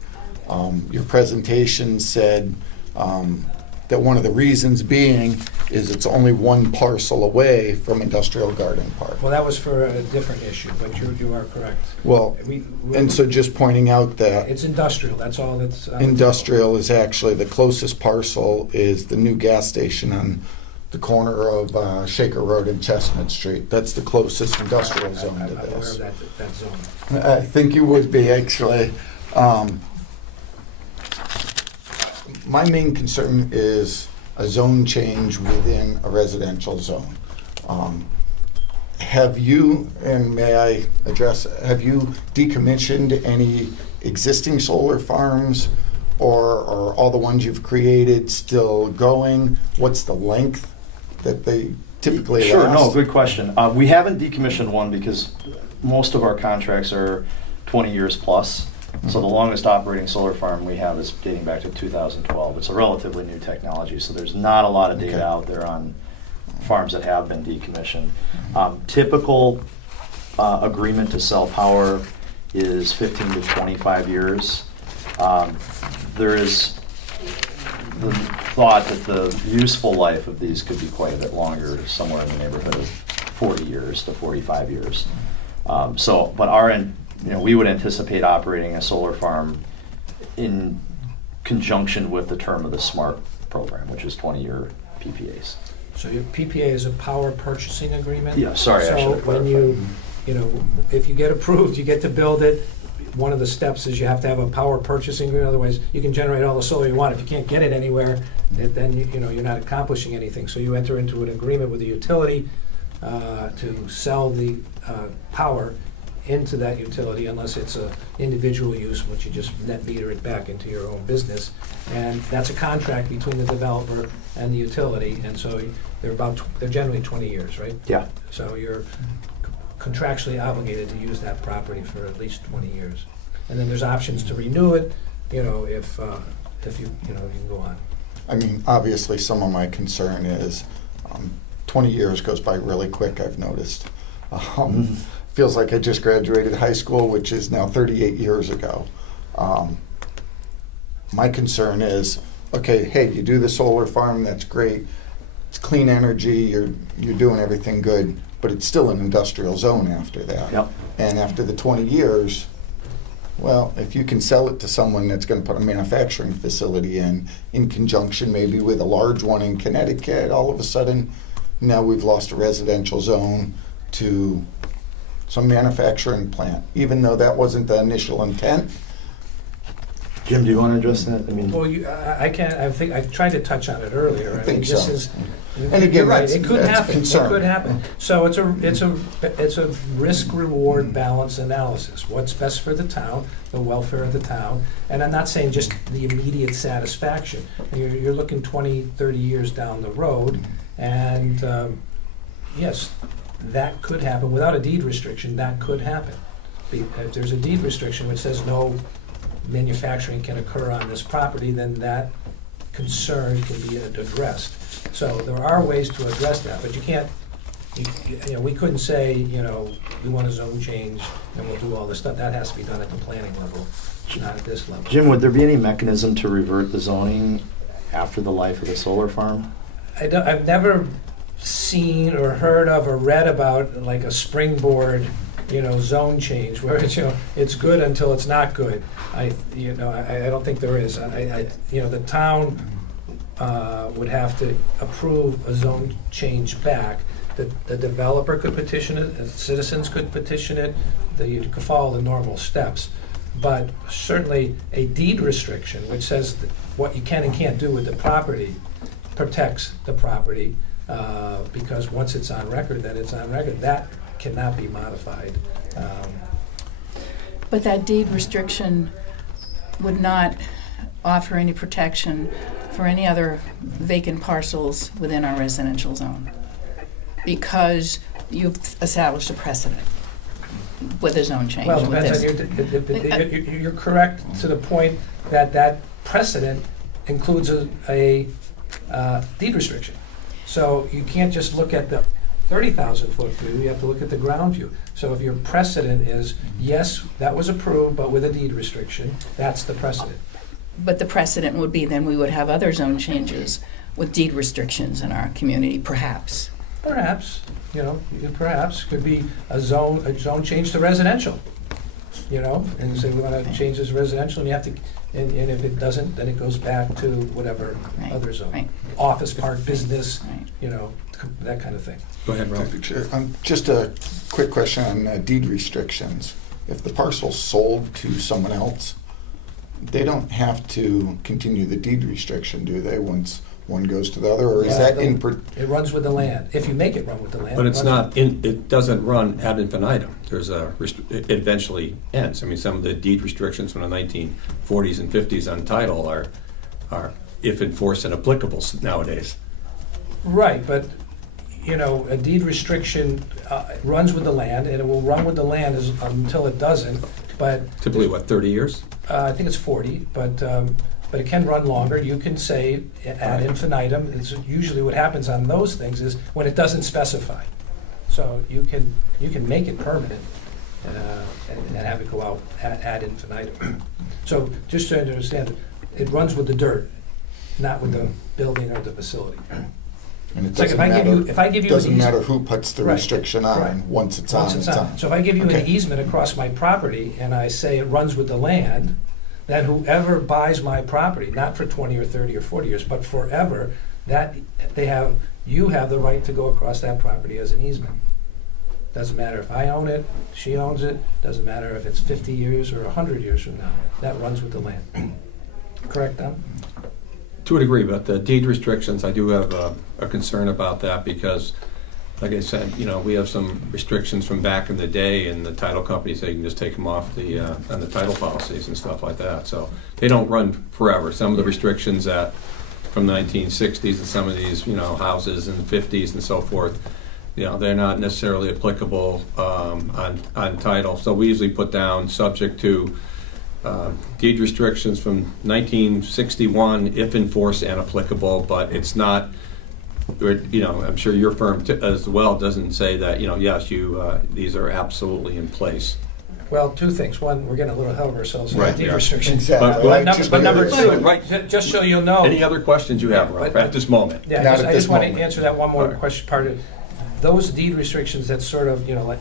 Your presentation said that one of the reasons being is it's only one parcel away from industrial garden park. Well, that was for a different issue, but you are correct. Well, and so just pointing out that It's industrial, that's all that's. industrial is actually, the closest parcel is the new gas station on the corner of Shaker Road and Chestnut Street. That's the closest industrial zone I'm to aware of this. that zone. I think you would be, actually. My main concern is a zone change within a residential zone. Have you, and may I address, have you decommissioned any existing solar farms, or are all the ones you've created still going? What's the length that they typically Sure, last? no, good question. We haven't decommissioned one because most of our contracts are 20 years plus. So the longest operating solar farm we have is dating back to 2012. It's a relatively new technology, so there's not a lot of data Okay. out there on farms that have been decommissioned. Typical agreement to sell power is 15 to 25 years. There is the thought that the useful life of these could be quite a bit longer, somewhere in the neighborhood of 40 years to 45 years. We would anticipate operating a solar farm in conjunction with the term of the SMART program, which is 20-year PPAs. So your PPA is a power purchasing agreement? Yeah, sorry, I should have So when clarified. if you get approved, you get to build it, one of the steps is you have to have a power purchasing agreement, otherwise you can generate all the solar you want. If you can't get it anywhere, then you're not accomplishing anything. So you enter into an agreement with the utility to sell the power into that utility, unless it's a individual use, which you just net meter it back into your own business. And that's a contract between the developer and the utility, and so they're generally 20 years, right? Yeah. So you're contractually obligated to use that property for at least 20 years. And then there's options to renew it, if you can go on. I mean, obviously, some of my concern is 20 years goes by really quick, I've noticed. Feels like I just graduated high school, which is now 38 years ago. My concern is, okay, hey, you do the solar farm, that's great. it's clean energy, you're doing everything good, but it's still an industrial zone after that. Yep. And after the 20 years, well, if you can sell it to someone that's going to put a manufacturing facility in conjunction maybe with a large one in Connecticut, all of a sudden, now we've lost a residential zone to some manufacturing plant, even though that wasn't the initial intent. Jim, do you want to address that? I mean, Well, I can't, I think, I tried to touch on it earlier. I think mean, this so. is- And again, You're right, that's- it could that's a happen, it concern. could happen. So it's a risk-reward balance analysis. What's best for the town, the welfare of the town, and I'm not saying just the immediate satisfaction. You're looking 20, 30 years down the road, and yes, that could happen. Without a deed restriction, that could happen. If there's a deed restriction which says no manufacturing can occur on this property, then that concern can be addressed. So there are ways to address that, but you can't, you know, we couldn't say, you know, we want a zone change and we'll do all this stuff. That has to be done at the planning level, not at this level. Jim, would there be any mechanism to revert the zoning after the life of the solar farm? I've never seen or heard of or read about like a springboard, you know, zone change where it's, you know, it's good until it's not good. I don't think there is. You know, the town would have to approve a zone change back. The developer could petition it, citizens could petition it, you could follow the normal steps. But certainly a deed restriction, which says that what you can and can't do with the property, protects the property, because once it's on record, then it's on record. That cannot be modified. But that deed restriction would not offer any protection for any other vacant parcels within our residential zone, because you've established a precedent with a zone change. Well, it with depends this. on you're correct to the point that that precedent includes a deed restriction. So you can't just look at the 30,000-foot view, you have to look at the ground view. So if your precedent is, yes, that was approved, but with a deed restriction, that's the precedent. But the precedent would be then we would have other zone changes with deed restrictions in our community, perhaps. Perhaps, you know, it perhaps could be a zone change to residential, you know, and say we want to change this residential, and you have to, and if it doesn't, then it goes back to whatever Right, other zone. right. Office park, business, Right. you know, that kind of thing. Go ahead, Ralph. Through the chair. Just a quick question on deed restrictions. If the parcel's sold to someone else, they don't have to continue the deed restriction, do they, once one goes to the other? Or is Yeah, that in, It runs with the land, if you make it run with the land. But it it's runs not, it doesn't run ad infinitum. There's it eventually ends. I mean, some of the deed restrictions from the 1940s and 50s on title are if enforced and applicable nowadays. Right, but, you know, a deed restriction runs with the land, and it will run with the land until it doesn't, but... Typically, what, 30 years? I think it's 40, but it can run longer. You can say ad infinitum. It's usually what happens on those things is when it doesn't specify. So you can make it permanent and have it go out ad infinitum. So just to understand, it runs with the dirt, not with the building or the facility. and it It's like doesn't matter, if I give you an doesn't matter easement, who puts the Right, restriction on, right. once it's on, once it's it's on. on. So if I give you an Okay. easement across my property and I say it runs with the land, then whoever buys my property, not for 20 or 30 or 40 years, but forever, that you have the right to go across that property as an easement. Doesn't matter if I own it, she owns it, doesn't matter if it's 50 years or 100 years from now. That runs with the land. Correct, Tom? To a degree, but the deed restrictions, I do have a concern about that because, like I said, you know, we have some restrictions from back in the day, and the title companies, they can just take them off on the title policies and stuff like that. So they don't run forever. Some of the restrictions from the 1960s and some of these, you know, houses in the 50s and so forth, you know, they're not necessarily applicable on title. So we usually put down subject to deed restrictions from 1961, if enforced and applicable, but it's not, you know, I'm sure your firm as well doesn't say that, you know, yes, these are absolutely in place. Well, two things. One, we're getting a little ahead of ourselves Right, with deed yeah. restrictions. Exactly. But Number two, Right. just so you'll know. Any other questions you have, Ralph, at this moment? Yeah, Not at I this just want to moment. answer that one more All right. question, part of, those deed restrictions that sort of, like,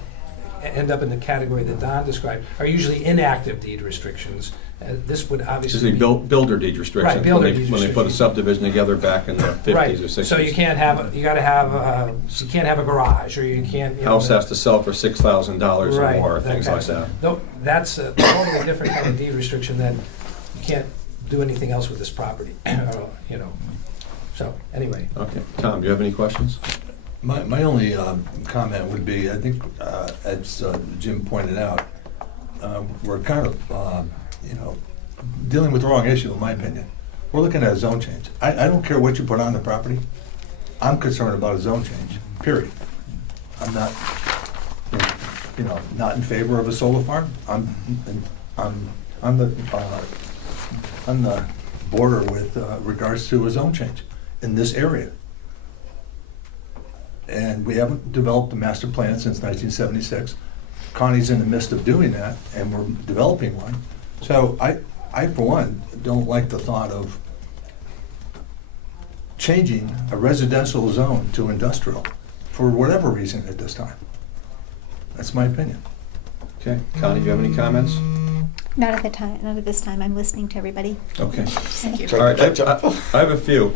end up in the category that Don described are usually inactive deed restrictions. This would This obviously is be... builder deed restrictions. Right, builder when they- deed When they put a restrictions. subdivision together back in the 50s Right, or 60s. so you can't have, you can't have a garage, or you can't... House has to sell for $6,000 or Right, more, that things kind like of that. stuff. No, that's a totally different kind of deed restriction than you can't do anything else with this property, So, anyway. Okay, Tom, do you have any questions? My only comment would be, I think, as Jim pointed out, we're kind of, dealing with the wrong issue, in my opinion. We're looking at a zone change. I don't care what you put on the property. I'm concerned about a zone change, period. I'm not, not in favor of a solar farm. I'm on the border with regards to a zone change in this area. And we haven't developed a master plan since 1976. Connie's in the midst of doing that, and we're developing one. So I, for one, don't like the thought of changing a residential zone to industrial for whatever reason at this time. That's my opinion. Okay, Connie, do you have any comments? Not at the time, not at this time. I'm listening to everybody. Okay. Thank you. All right, I have a few.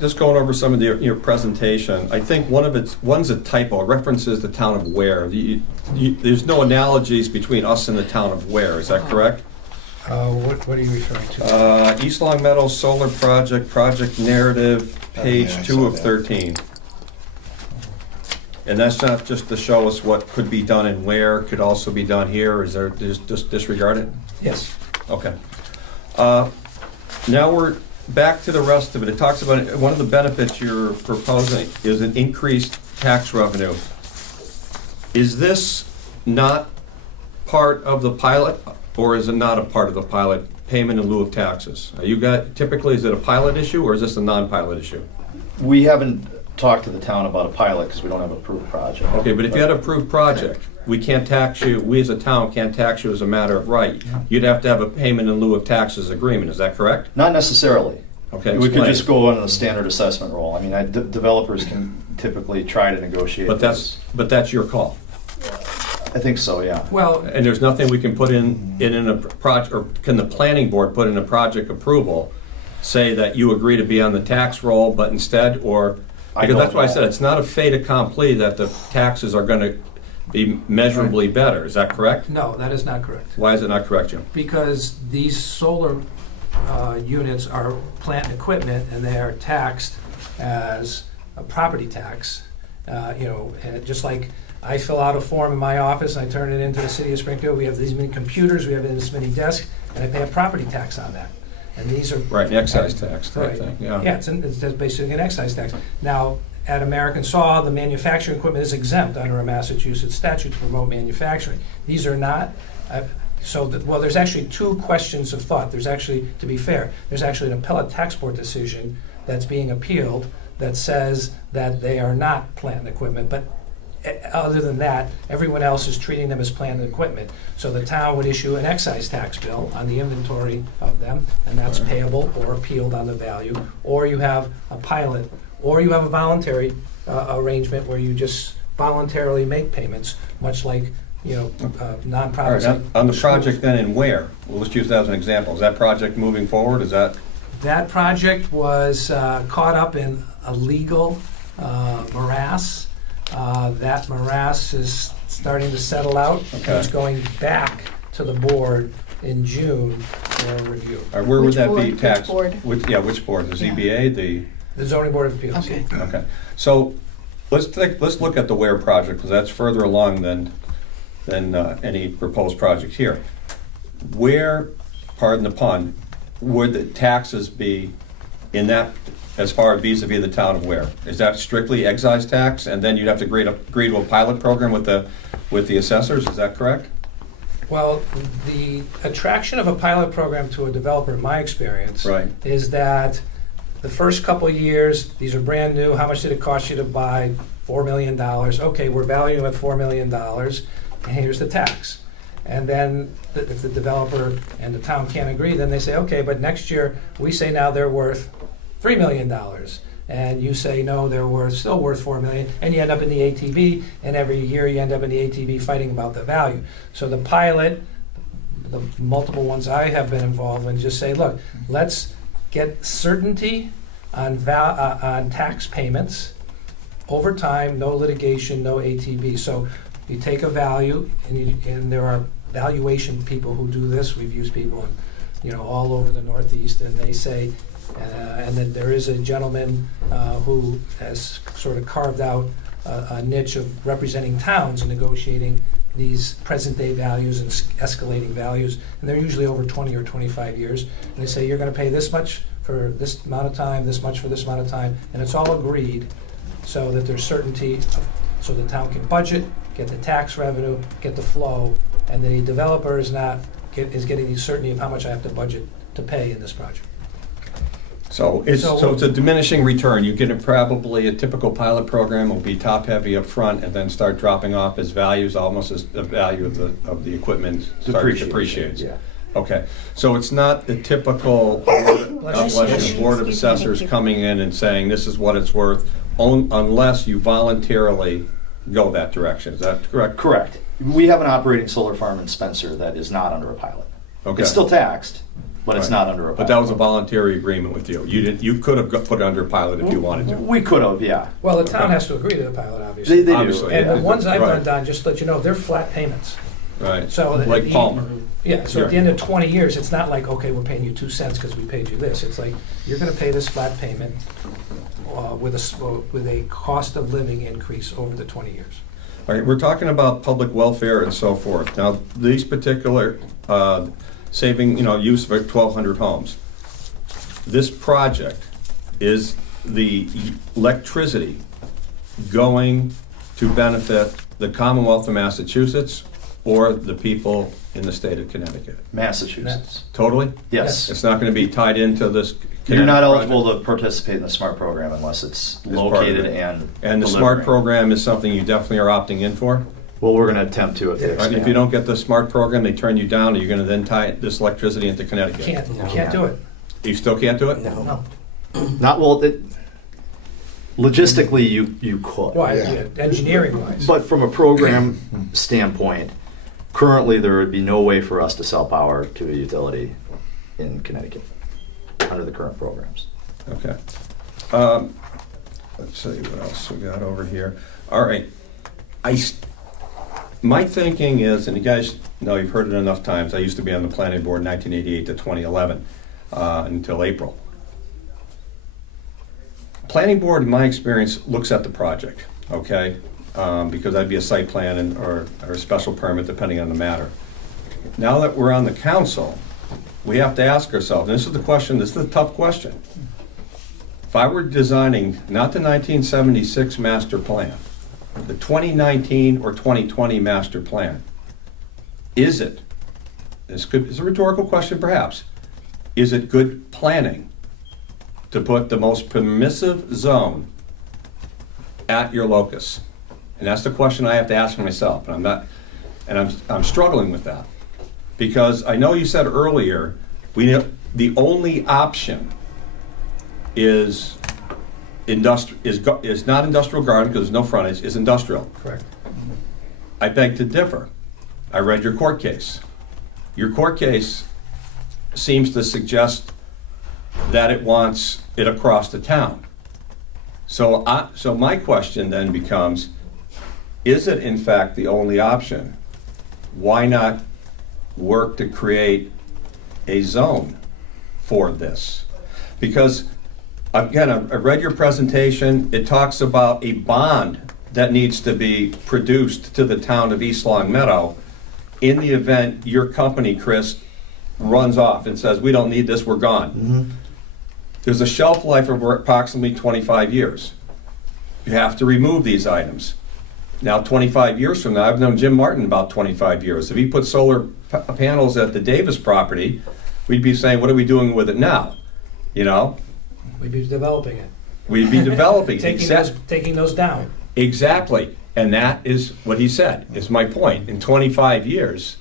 Just going over some of your presentation, I think one's a typo, references the town of Ware. There's no analogies between us and the town of Ware, is that correct? What are you referring to? East Long Meadow Solar Project Narrative, page Yeah, I 2 saw of that. 13. And that's not just to show us what could be done in Ware, could also be done here, is there, just disregard it? Yes. Okay. Now we're back to the rest of it. It talks about, one of the benefits you're proposing is an increased tax revenue. Is this not part of the pilot, or is it not a part of the pilot, payment in lieu of taxes? Typically, is it a pilot issue, or is this a non-pilot issue? We haven't talked to the town about a pilot because we don't have a approved project. Okay, but if you had an approved project, we can't tax you, we as a town can't tax you as a matter of right. You'd have to have a payment in lieu of taxes agreement, is that correct? Not necessarily. Okay, We could explain. just go on the standard assessment roll. I mean, developers can typically try to negotiate But this. that's your call. I think so, yeah. Well, And there's nothing we can put in a project, or can the planning board put in a project approval, say that you agree to be on the tax roll, but instead, or, because that's why I said, it's not a fait accompli that the taxes are gonna be measurably better, is that correct? no, that is not correct. Why is it not correct, Jim? Because these solar units are plant and equipment, and they are taxed as a property tax. And just like I fill out a form in my office, and I turn it into the city of Springfield, we have these many computers, we have this many desks, and I pay a property tax on that. And these are... Right, an excise tax type Right. thing, yeah. Yeah, it's basically an excise tax. Now, at American Saw, the manufacturing equipment is exempt under a Massachusetts statute to promote manufacturing. These are not, well, there's actually two questions of thought. There's actually, to be fair, there's actually an appellate tax board decision that's being appealed that says that they are not plant and equipment, but other than that, everyone else is treating them as plant and equipment. So the town would issue an excise tax bill on the inventory of them, and that's payable or appealed on the value. Or you have a pilot, or you have a voluntary arrangement where you just voluntarily make payments, much like, All nonprofits. right, on the like project then in Ware, well, let's use that as an example. Is that project moving forward? Is that, That project was caught up in a legal morass. That morass is starting to settle out. Okay. It's going back to the board in June for review. or where would Which that board? be Which taxed? board? Which board? The Yeah. ZBA, the? The zoning board of appeals. Okay. Okay, so let's look at the Ware project, because that's further along than any proposed project here. Where, pardon the pun, would the taxes be in that, as far as vis-a-vis the town of Ware? Is that strictly excise tax, and then you'd have to agree to a pilot program with the assessors, is that correct? Well, the attraction of a pilot program to a developer, in my experience, Right. is that the first couple of years, these are brand new, how much did it cost you to buy? $4 million. Okay, we're valuing them at $4 million, and here's the tax. And then if the developer and the town can't agree, then they say, okay, but next year, we say now they're worth $3 million. And you say, no, they're still worth $4 million, and you end up in the ATB, and every year you end up in the ATB fighting about the value. So the pilot, the multiple ones I have been involved in, just say, look, let's get certainty on tax payments over time, no litigation, no ATB. So you take a value, and there are valuation people who do this. We've used people in, all over the Northeast, and they say, and then there is a gentleman who has sort of carved out a niche of representing towns and negotiating these present-day values and escalating values, and they're usually over 20 or 25 years. And they say, you're going to pay this much for this amount of time, this much for this amount of time, and it's all agreed so that there's certainty, so the town can budget, get the tax revenue, get the flow, and the developer is getting the certainty of how much I have to budget to pay in this project. So it's a diminishing return. You get probably a typical pilot program will be top-heavy up front and then start dropping off as values, almost as the value of the equipment starts depreciates. Yeah. Okay, so it's not the typical Board of Assessors coming in and saying this is what it's worth, unless you voluntarily go that direction. Is that correct? Correct. We have an operating solar farm in Spencer that is not under a pilot. Okay. It's still taxed, but it's Right. not under a pilot. But that was a voluntary agreement with you. You could have put it under pilot if you wanted to. We could have, yeah. Well, the town Okay. has to agree to the pilot, obviously. They Obviously, do. And the ones I've Right. done, Don, just to let you know, they're flat payments. Right, So like Palmer. Yeah, so at the end of 20 years, it's not like, okay, we're paying you 2 cents because we paid you this. It's like, you're going to pay this flat payment with a cost of living increase over the 20 years. All right, we're talking about public welfare and so forth. Now, these particular saving, use of 1,200 homes. This project, is the electricity going to benefit the Commonwealth of Massachusetts or the people in the state of Connecticut? Massachusetts. Totally? Yes. It's not going to be tied into this? You're not Connecticut eligible project? to participate in the SMART program unless it's part of located it. and And the SMART delivering. program is something you definitely are opting in for? Well, we're going to attempt to if they All right, expand. if you don't get the SMART program, they turn you down, are you going to then tie this electricity into Connecticut? Can't do it. You still can't do it? No. Not well. Logistically, you could. Why, Yeah. engineering wise. But from a program standpoint, currently there would be no way for us to sell power to a utility in Connecticut under the current programs. Okay. Let's see what else we got over here. All right. My thinking is, and you guys know you've heard it enough times, I used to be on the planning board 1988 to 2011 until April. Planning board, in my experience, looks at the project, okay? Because that'd be a site plan or a special permit depending on the matter. Now that we're on the council, we have to ask ourselves, and this is the question, this is the tough question. If I were designing not the 1976 master plan, the 2019 or 2020 master plan, is it, it's a rhetorical question perhaps, is it good planning to put the most permissive zone at your locus? And that's the question I have to ask myself, and I'm struggling with that. Because I know you said earlier, the only option is not industrial garden, because there's no frontage, is industrial. Correct. I beg to differ. I read your court case. Your court case seems to suggest that it wants it across the town. So my question then becomes, is it in fact the only option? Why not work to create a zone for this? Because, again, I read your presentation. It talks about a bond that needs to be produced to the town of East Long Meadow in the event your company, Chris, runs off and says, we don't need this, we're gone. There's a shelf life of approximately 25 years. You have to remove these items. Now, 25 years from now, I've known Jim Martin about 25 years. If he put solar panels at the Davis property, we'd be saying, what are we doing with it now? We'd be developing it. We'd be developing. Taking those down. Exactly. And that is what he said, is my point. In 25 years,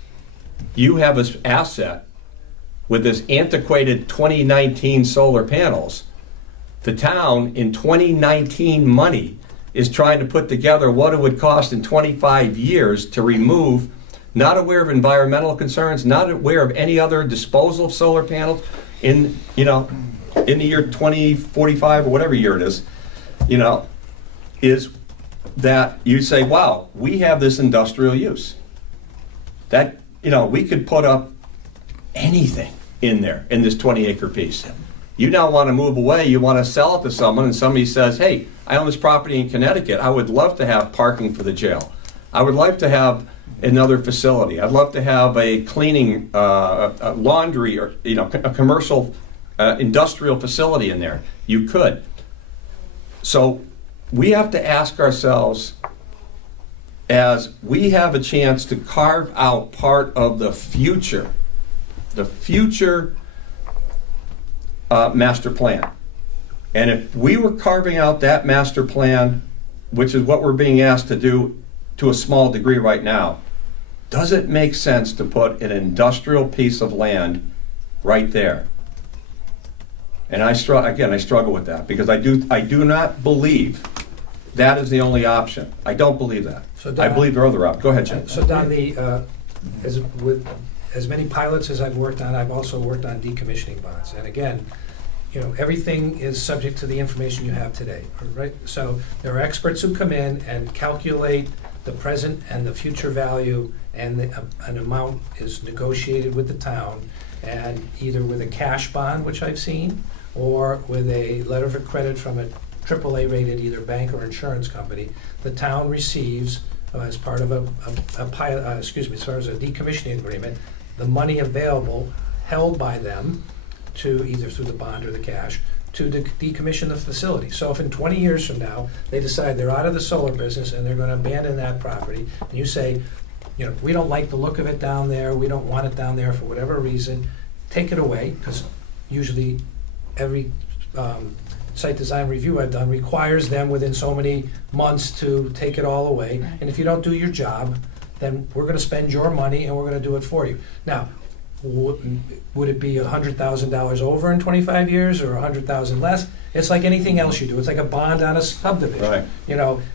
you have this asset with this antiquated 2019 solar panels. The town in 2019 money is trying to put together what it would cost in 25 years to remove, not aware of environmental concerns, not aware of any other disposal of solar panels in, in the year 2045 or whatever year it is, is that you say, wow, we have this industrial use. That, we could put up anything in there, in this 20-acre piece. You now want to move away, you want to sell it to someone, and somebody says, hey, I own this property in Connecticut. I would love to have parking for the jail. I would like to have another facility. I'd love to have a cleaning, a laundry, or a commercial, industrial facility in there. You could. So we have to ask ourselves, as we have a chance to carve out part of the future master plan. And if we were carving out that master plan, which is what we're being asked to do to a small degree right now, does it make sense to put an industrial piece of land right there? And I struggle with that, because I do not believe that is the only option. I don't believe that. So I believe there are other options. Go ahead, Jim. So Don, with as many pilots as I've worked on, I've also worked on decommissioning bonds. And again, everything is subject to the information you have today, right? So there are experts who come in and calculate the present and the future value, and an amount is negotiated with the town, and either with a cash bond, which I've seen, or with a letter of credit from a AAA rated either bank or insurance company, the town receives, as part of as far as a decommissioning agreement, the money available held by them to either through the bond or the cash to decommission the facility. So if in 20 years from now they decide they're out of the solar business and they're going to abandon that property, and you say, we don't like the look of it down there, we don't want it down there for whatever reason, take it away, because usually every site design review I've done requires them within so many months to take it all away. Right. And if you don't do your job, then we're going to spend your money and we're going to do it for you. Now, would it be $100,000 over in 25 years or $100,000 less? It's like anything else you do. It's like a bond on a subdivision. Right.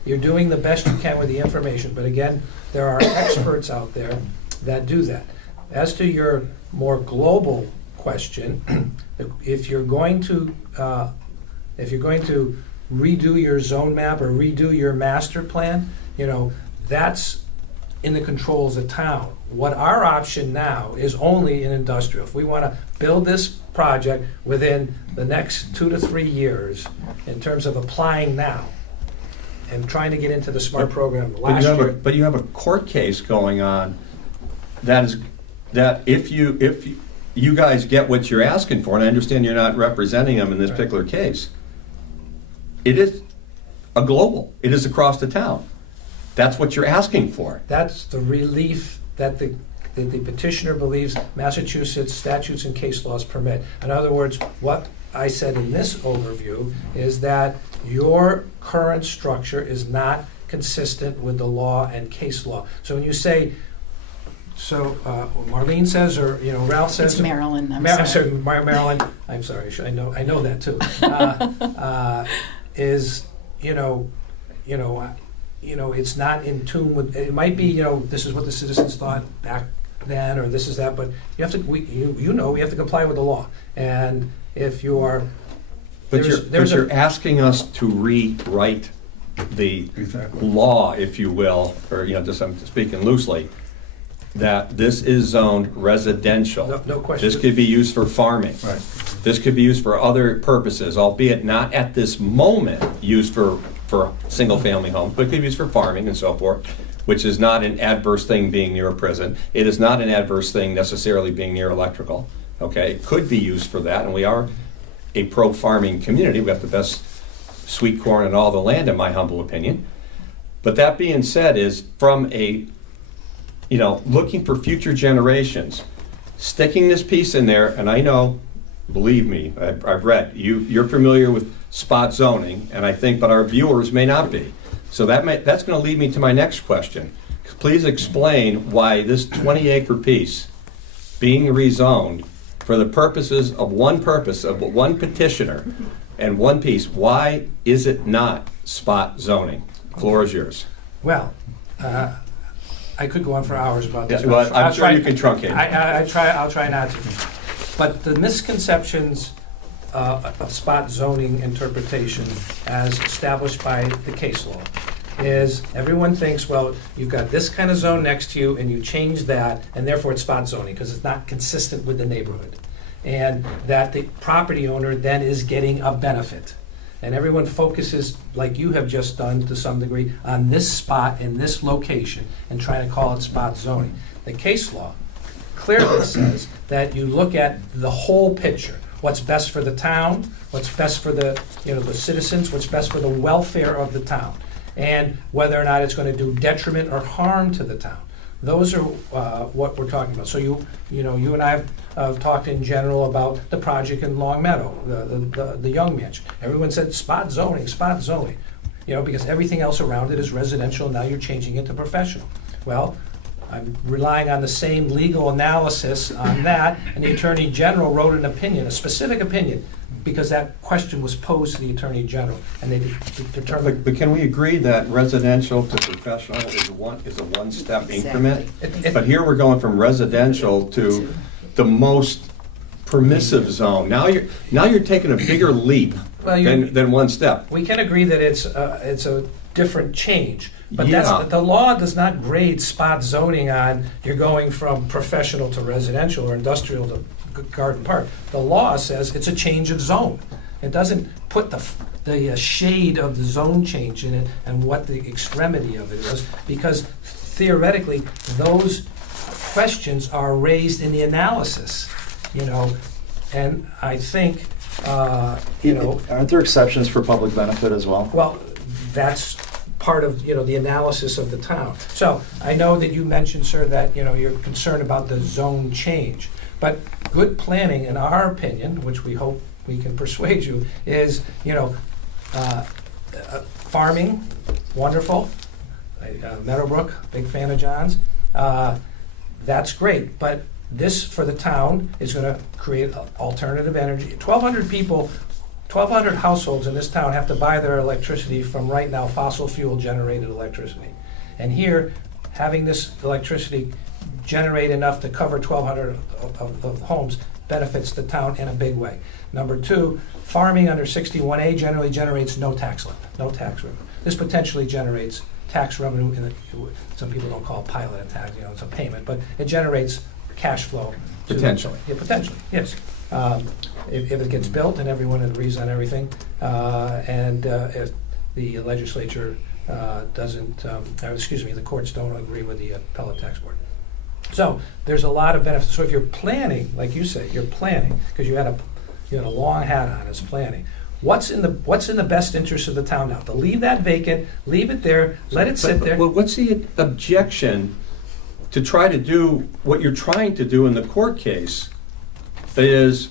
You're doing the best you can with the information. But again, there are experts out there that do that. As to your more global question, if you're going to redo your zone map or redo your master plan, that's in the controls of town. What our option now is only in industrial. If we want to build this project within the next 2 to 3 years, in terms of applying now and trying to get into the SMART program last year. But you have a court case going on that if you guys get what you're asking for, and I understand you're not representing them in this particular case, it is a global. It is across the town. That's what you're asking for. That's the relief that the petitioner believes Massachusetts statutes and case laws permit. In other words, what I said in this overview is that your current structure is not consistent with the law and case law. So when you say, Marlene says, or Ralph says, It's Marilyn, I'm sorry, Marilyn. I'm sorry, I know that too. It's not in tune with. It might be, this is what the citizens thought back then, or this is that. But you have to. We have to comply with the law. And if you are, But you're asking us to rewrite the law, if you will, or just I'm speaking loosely, that this is zoned residential. No question. This could be used for farming. Right. This could be used for other purposes, albeit not at this moment used for single-family homes, but it could be used for farming and so forth, which is not an adverse thing being near a prison. It is not an adverse thing necessarily being near electrical. Okay, it could be used for that, and we are a pro-farming community. We have the best sweet corn and all the land, in my humble opinion. But that being said, is from a, looking for future generations, sticking this piece in there, and I know, believe me, I've read, you're familiar with spot zoning, and I think, but our viewers may not be. So that's going to lead me to my next question, please explain why this 20-acre piece being rezoned for the purposes of one petitioner and one piece, why is it not spot zoning? Floor is yours. Well, I could go on for hours about this. Yeah, well, I'm sure you can truncate. I'll try not to. But the misconceptions of spot zoning interpretation as established by the case law is everyone thinks, well, you've got this kind of zone next to you and you change that and therefore it's spot zoning because it's not consistent with the neighborhood. And that the property owner then is getting a benefit. And everyone focuses, like you have just done to some degree, on this spot in this location and trying to call it spot zoning. The case law clearly says that you look at the whole picture. What's best for the town, what's best for the citizens, what's best for the welfare of the town, and whether or not it's going to do detriment or harm to the town. Those are what we're talking about. So you and I have talked in general about the project in Long Meadow, the Young Mansion. Everyone said spot zoning, because everything else around it is residential. Now you're changing it to professional. Well, I'm relying on the same legal analysis on that, and the Attorney General wrote an opinion, a specific opinion, because that question was posed to the Attorney General, and they determined. But can we agree that residential to professional is a one-step increment? But here we're going from residential to the most permissive zone. Now you're taking a bigger leap than one step. We can agree that it's a different change, but Yeah. the law does not grade spot zoning on you're going from professional to residential or industrial to garden park. The law says it's a change of zone. It doesn't put the shade of the zone change in it and what the extremity of it is, because theoretically those questions are raised in the analysis, and I think, Aren't there exceptions for public benefit as well? well, that's part of, the analysis of the town. So I know that you mentioned, sir, that, you're concerned about the zone change. But good planning, in our opinion, which we hope we can persuade you, is, farming, wonderful. Meadowbrook, big fan of John's. That's great, but this, for the town, is going to create alternative energy. 1,200 households in this town have to buy their electricity from, right now, fossil fuel generated electricity. And here, having this electricity generate enough to cover 1,200 of homes benefits the town in a big way. Number two, farming under 61A generally generates no tax revenue. This potentially generates tax revenue some people don't call it pilot tax, it's a payment, but it generates cash flow. Potentially. Potentially, yes. If it gets built and everyone agrees on everything, and if the legislature the courts don't agree with the appellate tax board. So there's a lot of benefits. So if you're planning, like you say, you're planning because you had a long hat on as planning. What's in the best interest of the town now? To leave that vacant, leave it there, let it sit there. Well, what's the objection to try to do what you're trying to do in the court case? Is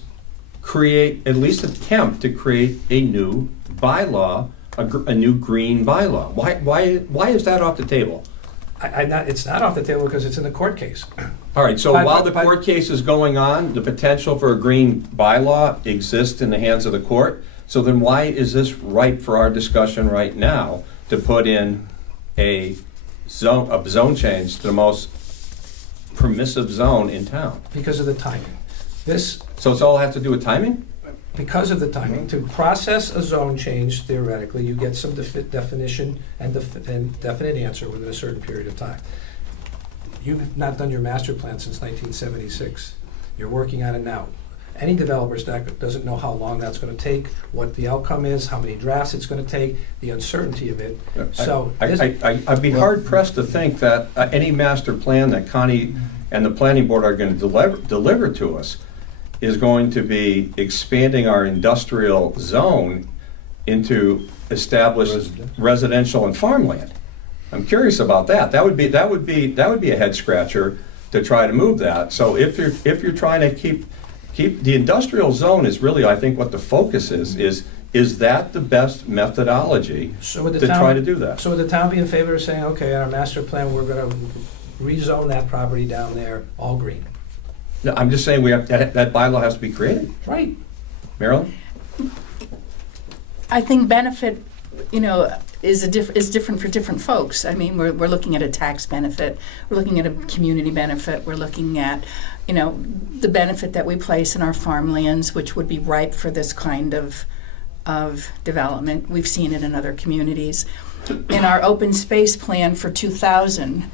at least attempt to create a new bylaw, a new green bylaw. Why is that off the table? It's not off the table because it's in the court case. All right, so while the court case is going on, the potential for a green bylaw exists in the hands of the court. So then why is this ripe for our discussion right now to put in a zone change to the most permissive zone in town? Because of the timing. So it's all has to do with timing? Because of the timing, to process a zone change, theoretically, you get some definition and definite answer within a certain period of time. You've not done your master plan since 1976. You're working on it now. Any developer doesn't know how long that's going to take, what the outcome is, how many drafts it's going to take, the uncertainty of it. So I'd be hard pressed to think that any master plan that Connie and the planning board are going to deliver to us is going to be expanding our industrial zone into established residential and farmland. I'm curious about that. That would be a head scratcher to try to move that. So if you're trying to keep keep, the industrial zone is really, I think, what the focus is that the best methodology So would the to town, try to do that? So would the town be in favor of saying, okay, on our master plan, we're gonna rezone that property down there, all green? No, I'm just saying we have, that bylaw has to be created. Right. Marilyn? I think benefit, is different for different folks. I mean, we're looking at a tax benefit, we're looking at a community benefit, we're looking at, the benefit that we place in our farmlands, which would be ripe for this kind of development. We've seen it in other communities. In our open space plan for 2000,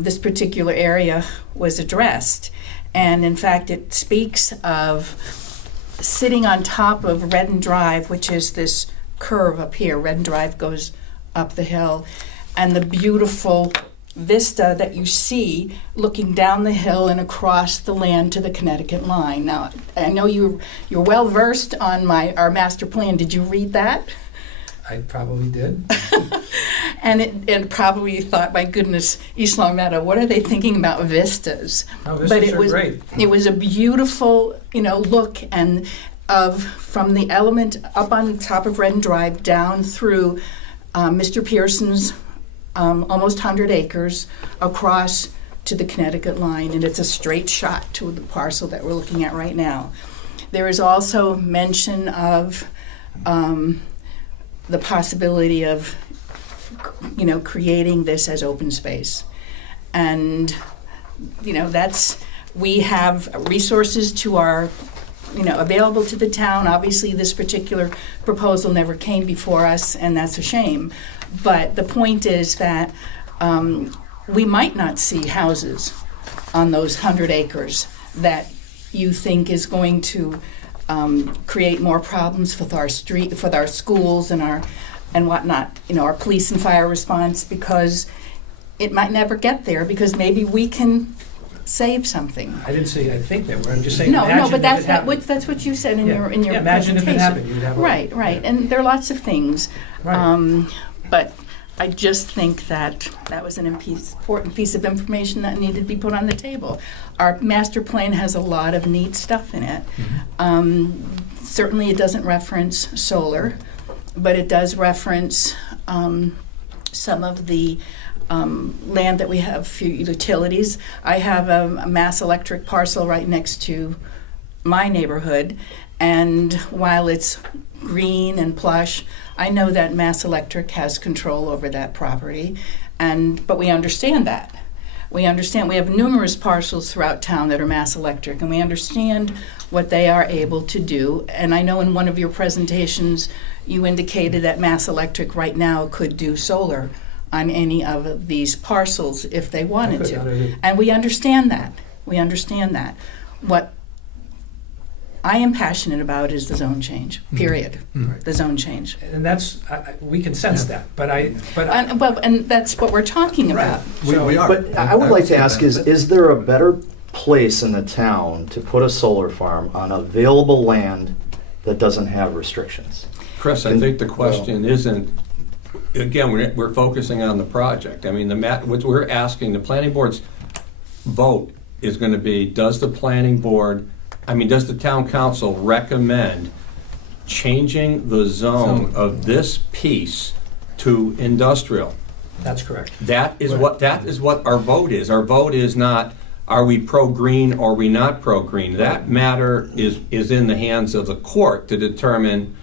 this particular area was addressed. And in fact, it speaks of sitting on top of Redden Drive, which is this curve up here. Redden Drive goes up the hill, and the beautiful vista that you see looking down the hill and across the land to the Connecticut line. Now, I know you're well versed on our master plan. Did you read that? I probably did. And probably thought, my goodness, East Long Meadow, what are they thinking about vistas? Oh, vistas But it are was great. It was a beautiful, look and from the element up on top of Redden Drive down through Mr. Pearson's almost 100 acres across to the Connecticut line, and it's a straight shot to the parcel that we're looking at right now. There is also mention of the possibility of creating this as open space. And, we have resources to our, available to the town. Obviously, this particular proposal never came before us, and that's a shame. But the point is that we might not see houses on those 100 acres that you think is going to create more problems with our schools and whatnot, our police and fire response, because it might never get there, because maybe we can save something. I didn't say I think that, I'm just saying No, imagine but if it happened. that's what you said in Yeah. your Yeah, imagine if presentation. it happened, you'd have a... Right, and there are lots of things. Right. But I just think that was an important piece of information that needed to be put on the table. Our master plan has a lot of neat stuff in it. Certainly it doesn't reference solar, but it does reference some of the land that we have for utilities. I have a Mass Electric parcel right next to my neighborhood, and while it's green and plush, I know that Mass Electric has control over that property, but we understand that. We understand we have numerous parcels throughout town that are Mass Electric, and we understand what they are able to do. And I know in one of your presentations you indicated that Mass Electric right now could do solar on any of these parcels if they wanted to. And we understand that. What I am passionate about is the zone change, period. The zone change. And that's, we can sense that, but And that's what we're talking about. We are. But I would like to ask, is there a better place in the town to put a solar farm on available land that doesn't have restrictions? Chris, I think the question isn't, again, we're focusing on the project. I mean, what we're asking, the planning board's vote is going to be, does the town council recommend changing the zone of this piece to industrial? that's correct. That is what our vote is. Our vote is not, are we pro-green or are we not pro-green? That matter is in the hands of the court to determine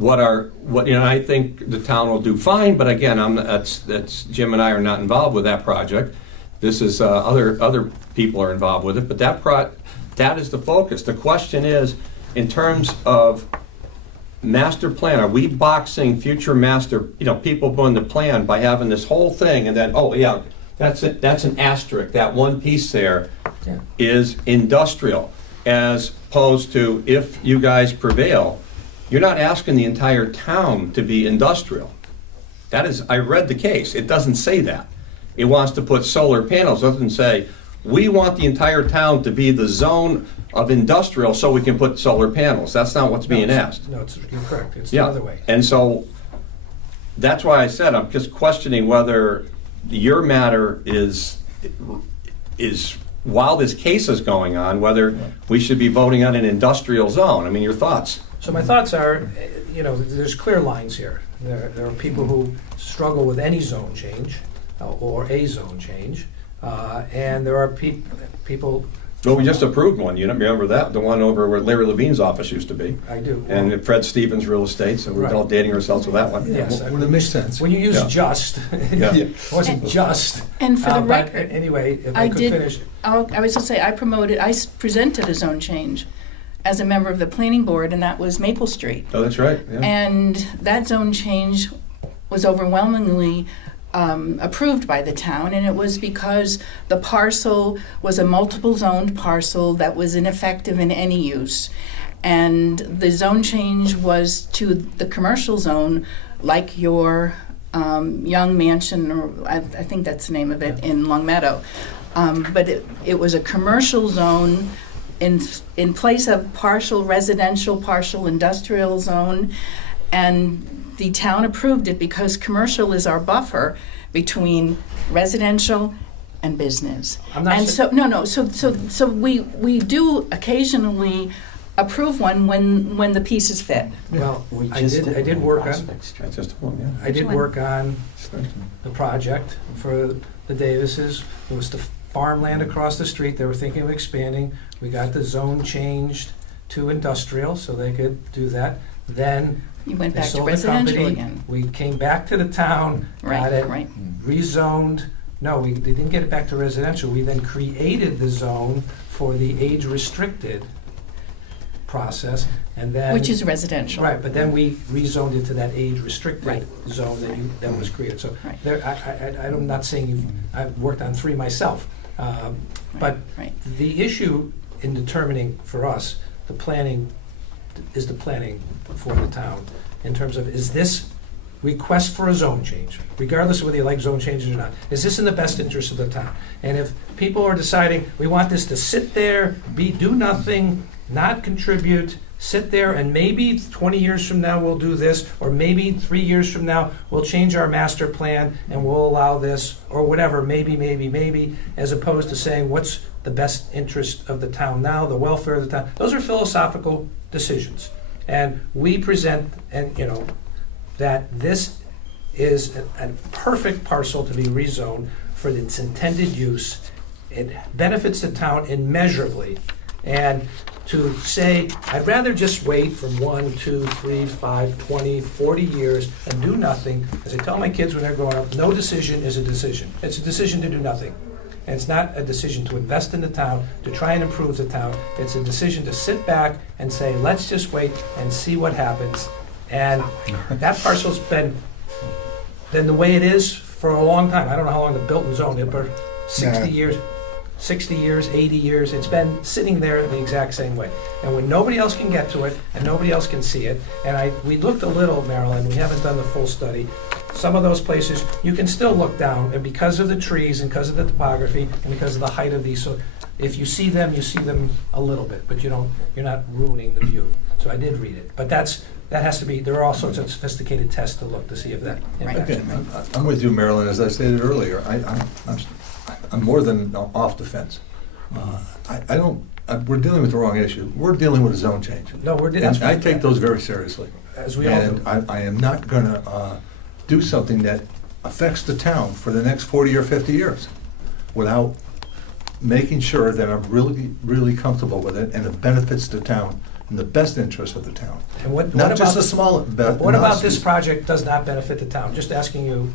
I think the town will do fine, but again, that's Jim and I are not involved with that project. This is other people are involved with it, but that is the focus. The question is, in terms of master plan, are we boxing future people doing the plan by having this whole thing and then, oh yeah, that's an asterisk, that one piece there is industrial, as opposed to, if you guys prevail, you're not asking the entire town to be industrial. That is, I read the case, it doesn't say that. It wants to put solar panels, it doesn't say, we want the entire town to be the zone of industrial so we can put solar panels. That's not what's being asked. No, you're correct, it's the other way. And so, that's why I said, I'm just questioning whether your matter is while this case is going on, whether we should be voting on an industrial zone. I mean, your thoughts? So my thoughts are, there's clear lines here. There are people who struggle with any zone change or a zone change, and there are people. Well, we just approved one. You don't remember that? The one over where Larry Levine's office used to be. I do. And Fred Stevens Real Estate, so we're Right. all dating ourselves with that one. Yes. Well, it makes sense. When you use Yeah. just, Yeah. it wasn't just. And for the But record, anyway, if I I could did- finish. I was going to say, I presented a zone change as a member of the planning board, and that was Maple Street. Oh, that's right. Yeah. And that zone change was overwhelmingly approved by the town, and it was because the parcel was a multiple zoned parcel that was ineffective in any use. And the zone change was to the commercial zone, like your Young Mansion, or I think that's the name of it, in Long Meadow. But it was a commercial zone in place of partial residential, partial industrial zone. And the town approved it because commercial is our buffer between residential and business. I'm not And so we do occasionally approve one when the pieces fit. Well, We I just did work on, Prospect Street. That's just one, yeah. I did one? work on the project for the Davises. It was the farmland across the street. They were thinking of expanding. We got the zone changed to industrial so they could do that. Then You went they back to sold the residential company. again. We came back to the town, got Right, it right. rezoned. No, they didn't get it back to residential. We then created the zone for the age-restricted process, and then... Which is residential. Right, but then we rezoned it to that age-restricted Right. zone that was created. So Right. there, I'm not saying I've worked on 3 myself, but Right. the issue in determining for us, the planning for the town, in terms of, is this request for a zone change, regardless of whether you like zone changes or not, is this in the best interest of the town? And if people are deciding, we want this to sit there, do nothing, not contribute, sit there, and maybe 20 years from now we'll do this, or maybe 3 years from now we'll change our master plan and we'll allow this, or whatever, maybe, as opposed to saying what's the best interest of the town now, the welfare of the town. Those are philosophical decisions. And we present, that this is a perfect parcel to be rezoned for its intended use. It benefits the town immeasurably. And to say, I'd rather just wait for 1, 2, 3, 5, 20, 40 years and do nothing, as I tell my kids when they're growing up, no decision is a decision. It's a decision to do nothing. And it's not a decision to invest in the town, to try and improve the town. It's a decision to sit back and say, let's just wait and see what happens. And that parcel's been the way it is for a long time. I don't know how long the built and zoned it, but 60 years, 80 years, it's been sitting there the exact same way. And when nobody else can get to it, and nobody else can see it, and we looked a little, Marilyn, we haven't done the full study. Some of those places, you can still look down, and because of the trees, and because of the topography, and because of the height of these, so if you see them a little bit, but you're not ruining the view. So I did read it, but that has to be, there are all sorts of sophisticated tests to look to see if that impacts. Okay, I'm with you, Marilyn, as I stated earlier. I'm more than off the fence. We're dealing with the wrong issue. We're dealing with a zone change. No, And I take those very seriously. as we all do. And I am not gonna do something that affects the town for the next 40 or 50 years without making sure that I'm really, really comfortable with it and it benefits the town in the best interest of the town. And what Not just about, a small. what about this project does not benefit the town? Just asking you.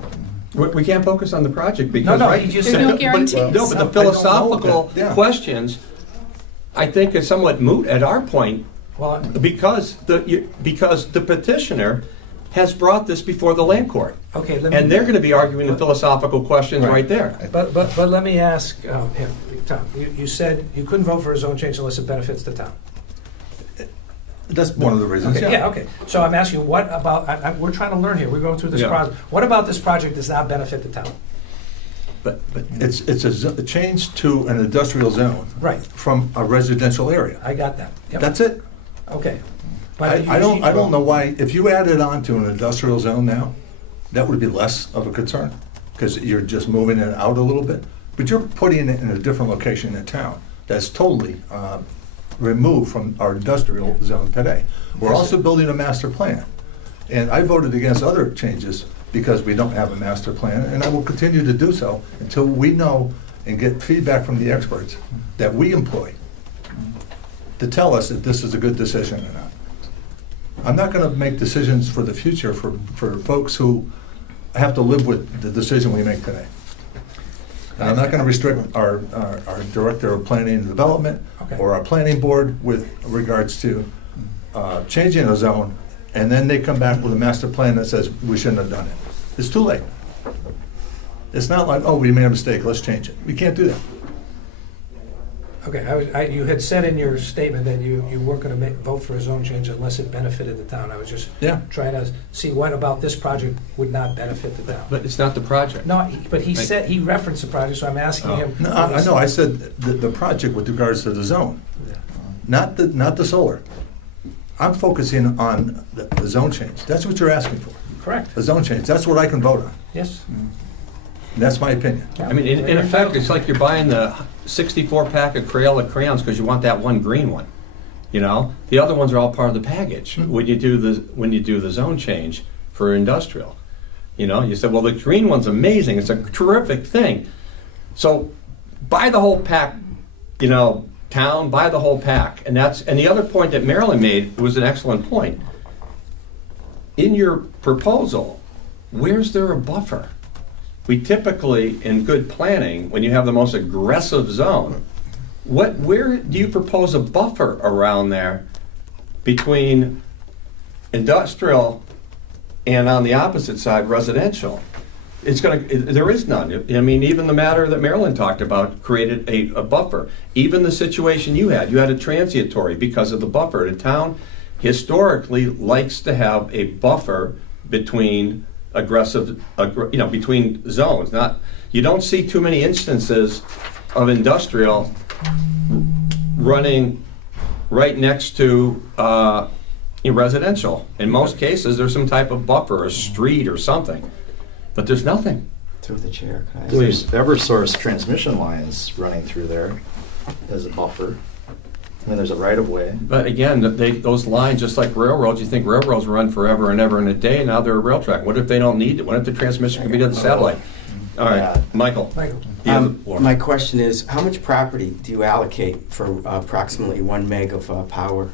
We can't focus on the project because, No, right? he just There's no but- guarantees. No, but the I don't know philosophical that, yeah. questions, I think, is somewhat moot at our point Well, because the petitioner has brought this before the land court. okay, let me. And they're going to be arguing the philosophical questions right there. But let me ask, Tom, you said you couldn't vote for a zone change unless it benefits the town. That's one of the reasons, Okay, yeah. yeah, okay. So I'm asking, you, what about, we're trying to learn here, we're going through this Yeah. process. What about this project does not benefit the town? But it's a change to an industrial zone Right, from a residential area. I got that. Yep. That's it. Okay. I don't know why, if you added on to an industrial zone now, that would be less of a concern, because you're just moving it out a little bit. but you're putting it in a different location in town that's totally removed from our industrial zone today. We're also building a master plan. And I voted against other changes because we don't have a master plan, and I will continue to do so until we know and get feedback from the experts that we employ to tell us if this is a good decision or not. I'm not gonna make decisions for the future for folks who have to live with the decision we make today. And I'm not gonna restrict our Director of Planning and Development Okay. or our Planning Board with regards to changing a zone, and then they come back with a master plan that says we shouldn't have done it. It's too late. It's not like, oh, we made a mistake, let's change it. We can't do that. Okay, you had said in your statement that you weren't going to vote for a zone change unless it benefited the town. I was just Yeah. trying to see what about this project would not benefit the town. But it's not the project. No, but he said, he referenced the project, so I'm asking him. No, I know, I said the project with regards to the zone, not the solar. I'm focusing on the zone change. That's what you're asking for, Correct, a zone change. That's what I can vote on. yes. And that's my opinion. I mean, in effect, it's like you're buying the 64 pack of Crayola crayons because you want that one green one. You know, the other ones are all part of the package. When you do the zone change for industrial, you know, you said, well, the green one's amazing. It's a terrific thing. So buy the whole pack. You know, town, buy the whole pack. And the other point that Marilyn made was an excellent point. In your proposal, where's there a buffer? We typically, in good planning, when you have the most aggressive zone, where do you propose a buffer around there between industrial and on the opposite side, residential? There is none. I mean, even the matter that Marilyn talked about created a buffer. Even the situation you had a transitory because of the buffer. The town historically likes to have a buffer between between zones. You don't see too many instances of industrial running right next to residential. In most cases, there's some type of buffer, a street or something, but there's nothing. Through the chair, can I There's Eversource transmission lines running through there as a buffer. I mean, there's a right-of-way. But again, those lines, just like railroads, you think railroads run forever and ever and a day, now they're a rail track. What if they don't need it? What if the transmission can be to the satellite? All right, Yeah. Michael. Michael, My question is, how much property do you allocate for approximately 1 meg of power?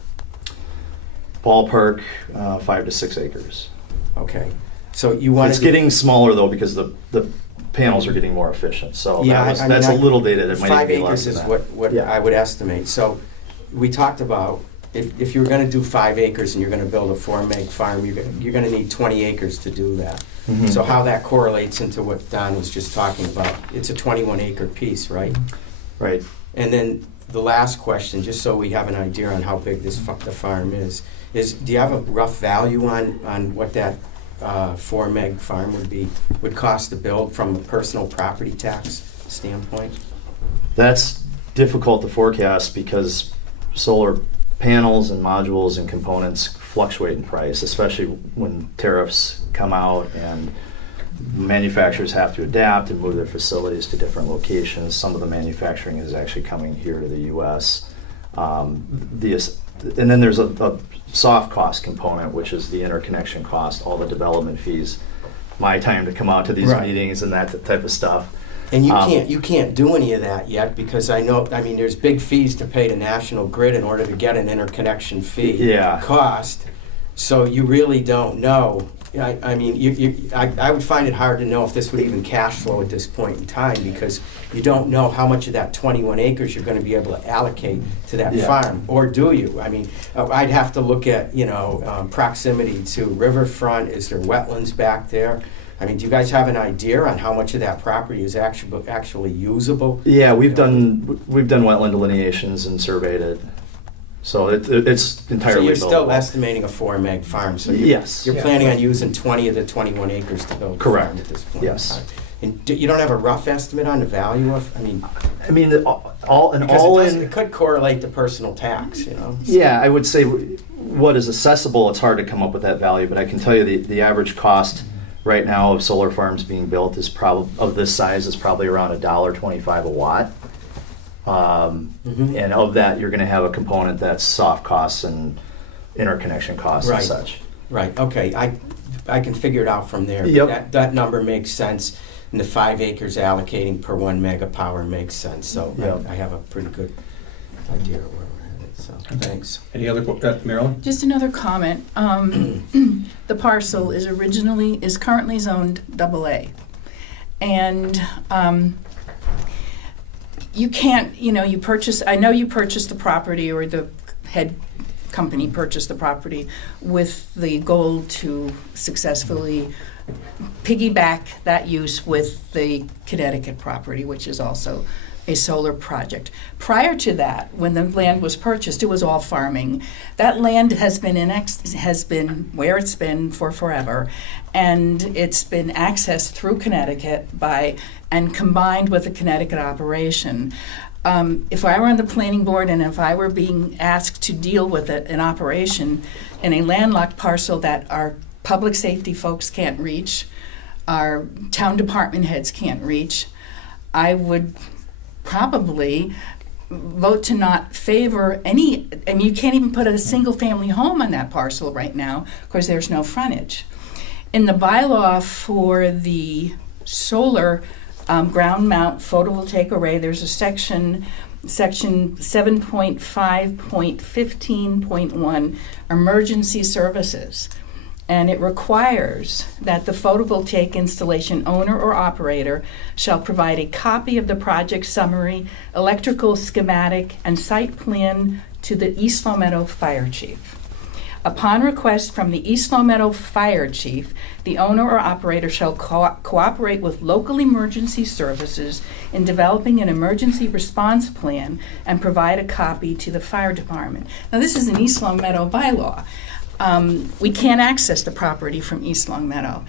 Ballpark, 5 to 6 acres. Okay, so you want It's to... getting smaller though because the panels are getting more efficient. So Yeah, that's a little dated. It might 5 be acres less than is that. what Yeah. I would estimate. So we talked about if you're going to do 5 acres and you're going to build a 4 meg farm, you're going to need 20 acres to do that. Mhm. So how that correlates into what Don was just talking about, it's a 21 acre piece, right? Right. And then the last question, just so we have an idea on how big the farm is do you have a rough value on what that 4 meg farm would cost to build from a personal property tax standpoint? That's difficult to forecast because solar panels and modules and components fluctuate in price, especially when tariffs come out and manufacturers have to adapt and move their facilities to different locations. Some of the manufacturing is actually coming here to the U.S. And then there's a soft cost component, which is the interconnection cost, all the development fees, my time to come out to these Right. meetings and that type of stuff. And you can't do any of that yet because there's big fees to pay to National Grid in order to get an interconnection fee Yeah. cost. So you really don't know. I would find it hard to know if this would even cash flow at this point in time because you don't know how much of that 21 acres you're going to be able to allocate to that Yeah. farm, or do you? I mean, I'd have to look at proximity to riverfront. Is there wetlands back there? I mean, do you guys have an idea on how much of that property is actually usable? Yeah, we've done wetland delineations and surveyed it, so it's entirely. So you're still buildable. estimating a 4 meg farm. So Yes. you're Yeah. planning on using 20 of the 21 acres to build a Correct. farm at this point. Yes. In time. And you don't have a rough estimate on the value of? I mean, because it could correlate to personal tax. Yeah, I would say what is accessible. It's hard to come up with that value, but I can tell you the average cost right now of solar farms being built is of this size is probably around $1.25 a watt. And of that, you're going to have a component that's soft costs and interconnection costs Right. and such. Right, okay, I can figure it out from there. Yep. That number makes sense, and the 5 acres allocating per 1 mega power makes sense, so Yep. I have a pretty good idea of where we're headed, so, thanks. Any other, Marilyn? Just another comment. The parcel is currently zoned AA. And you can't, I know you purchased the property, or the head company purchased the property with the goal to successfully piggyback that use with the Connecticut property, which is also a solar project. Prior to that, when the land was purchased, it was all farming. That land has been where it's been for forever, and it's been accessed through Connecticut and combined with the Connecticut operation. If I were on the planning board and if I were being asked to deal with an operation in a landlocked parcel that our public safety folks can't reach, our town department heads can't reach, I would probably vote to not favor any, and you can't even put a single family home on that parcel right now because there's no frontage. In the bylaw for the solar ground mount photovoltaic array, there's a section 7.5.15.1 emergency services. And it requires that the photovoltaic installation owner or operator shall provide a copy of the project summary, electrical schematic, and site plan to the East Long Meadow Fire Chief. Upon request from the East Long Meadow Fire Chief, the owner or operator shall cooperate with local emergency services in developing an emergency response plan and provide a copy to the fire department. Now, this is an East Long Meadow bylaw. We can't access the property from East Long Meadow.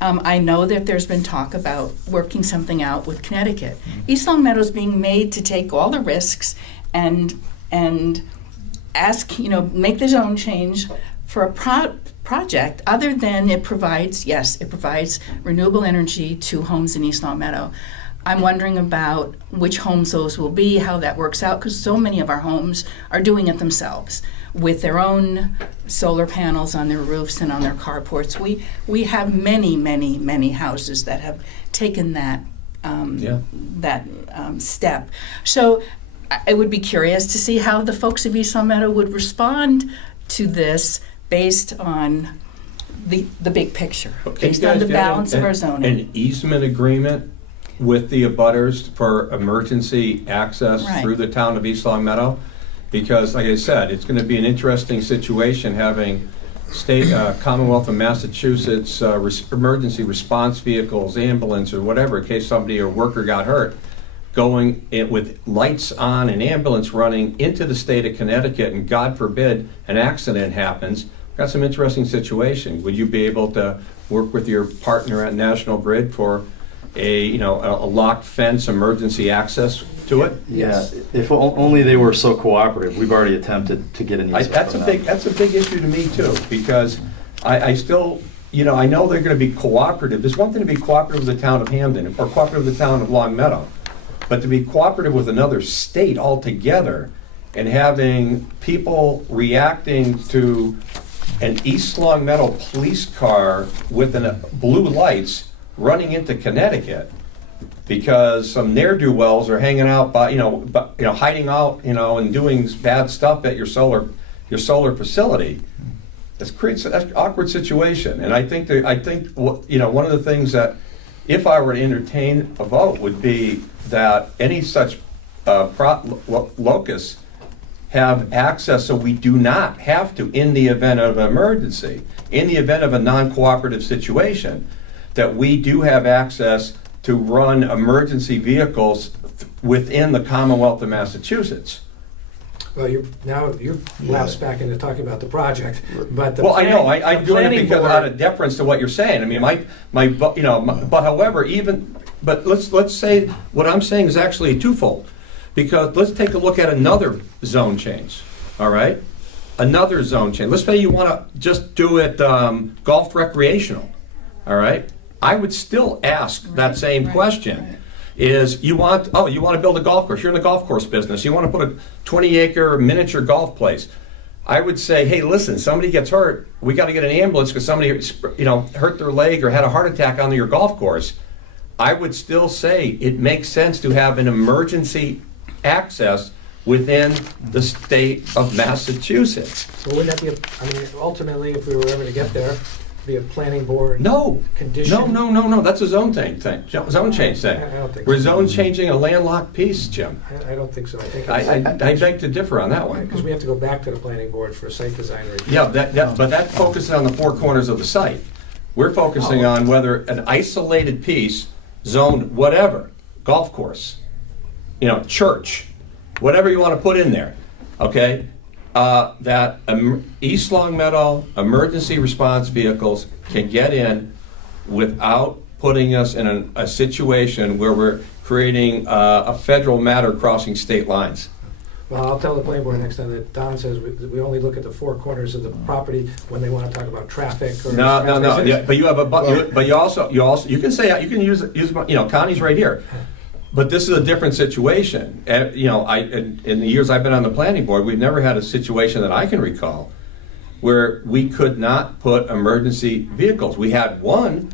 I know that there's been talk about working something out with Connecticut. East Long Meadow is being made to take all the risks and ask, make the zone change for a project other than it provides renewable energy to homes in East Long Meadow. I'm wondering about which homes those will be, how that works out, because so many of our homes are doing it themselves with their own solar panels on their roofs and on their carports. We have many, many, many houses that have taken that step. So I would be curious to see how the folks of East Long Meadow would respond to this based on the big picture, based on the balance of our zoning. An easement agreement with the abutters for emergency access through the town of East Long Meadow? Because, like I said, it's going to be an interesting situation having state, Commonwealth of Massachusetts emergency response vehicles, ambulance, or whatever, in case somebody or worker got hurt, going in with lights on and ambulance running into the state of Connecticut, and God forbid an accident happens. Got some interesting situation. Would you be able to work with your partner at National Grid for a locked fence emergency access to it? Yeah, if only they were so cooperative. We've already attempted to get an easement. That's a big issue to me too, because I still, I know they're going to be cooperative. There's one thing to be cooperative with the town of Hamden or cooperative with the town of Long Meadow, but to be cooperative with another state altogether and having people reacting to an East Long Meadow police car with blue lights running into Connecticut because some ne'er-do-wells are hanging out hiding out, and doing bad stuff at your solar facility. This creates an awkward situation, and I think one of the things that, if I were to entertain a vote, would be that any such locus have access, so we do not have to, in the event of an emergency, in the event of a non-cooperative situation, that we do have access to run emergency vehicles within the Commonwealth of Massachusetts. Well, you're lapsed back into talking about the project, but I know I'm doing it because out of deference to what you're saying. I mean, but let's say what I'm saying is actually twofold, because let's take a look at another zone change. All right, another zone change. Let's say you want to just do it golf recreational. all right, I would still ask that same question. Is you want to build a golf course, you're in the golf course business, you want to put a 20-acre miniature golf place. I would say, hey, listen, somebody gets hurt, we got to get an ambulance because somebody, hurt their leg or had a heart attack on your golf course. I would still say it makes sense to have an emergency access within the state of Massachusetts. So wouldn't that be, ultimately, if we were ever to get there, be a planning board No, condition? no, that's a zone thing, zone change thing. I don't think We're so. zone changing a landlocked piece, Jim. I don't think so. I think I beg to differ on that one. because we have to go back to the planning board for a site design review. Yeah, but that focuses on the four corners of the site. We're focusing on whether an isolated piece, zoned whatever, golf course, church, whatever you want to put in there, okay? That East Long Meadow emergency response vehicles can get in without putting us in a situation where we're creating a federal matter crossing state lines. Well, I'll tell the planning board next time that Don says we only look at the four corners of the property when they want to talk about traffic or. No. Yeah, but you have but you also you can say you can use Connie's right here. But this is a different situation. In the years I've been on the planning board, we've never had a situation that I can recall where we could not put emergency vehicles. We had one,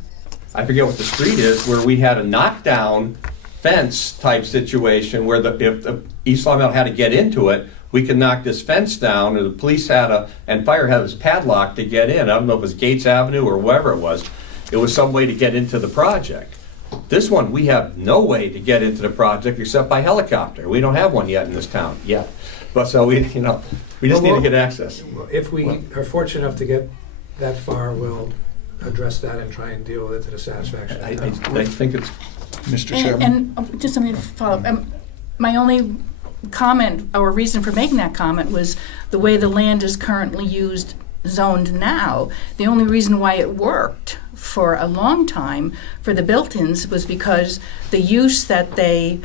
I forget what the street is, where we had a knockdown fence type situation where if the East Long Meadow had to get into it, we could knock this fence down, or the police and fire had this padlock to get in. I don't know if it was Gates Avenue or wherever it was. It was some way to get into the project. This one, we have no way to get into the project except by helicopter. We don't have one yet in this town, yet. But so we just need to get access. If we are fortunate enough to get that far, we'll address that and try and deal with it to the satisfaction. I think it's, Mr. Chairman? And just let me follow up. My only comment or reason for making that comment was the way the land is currently zoned now. The only reason why it worked for a long time for the built-ins was because the use that they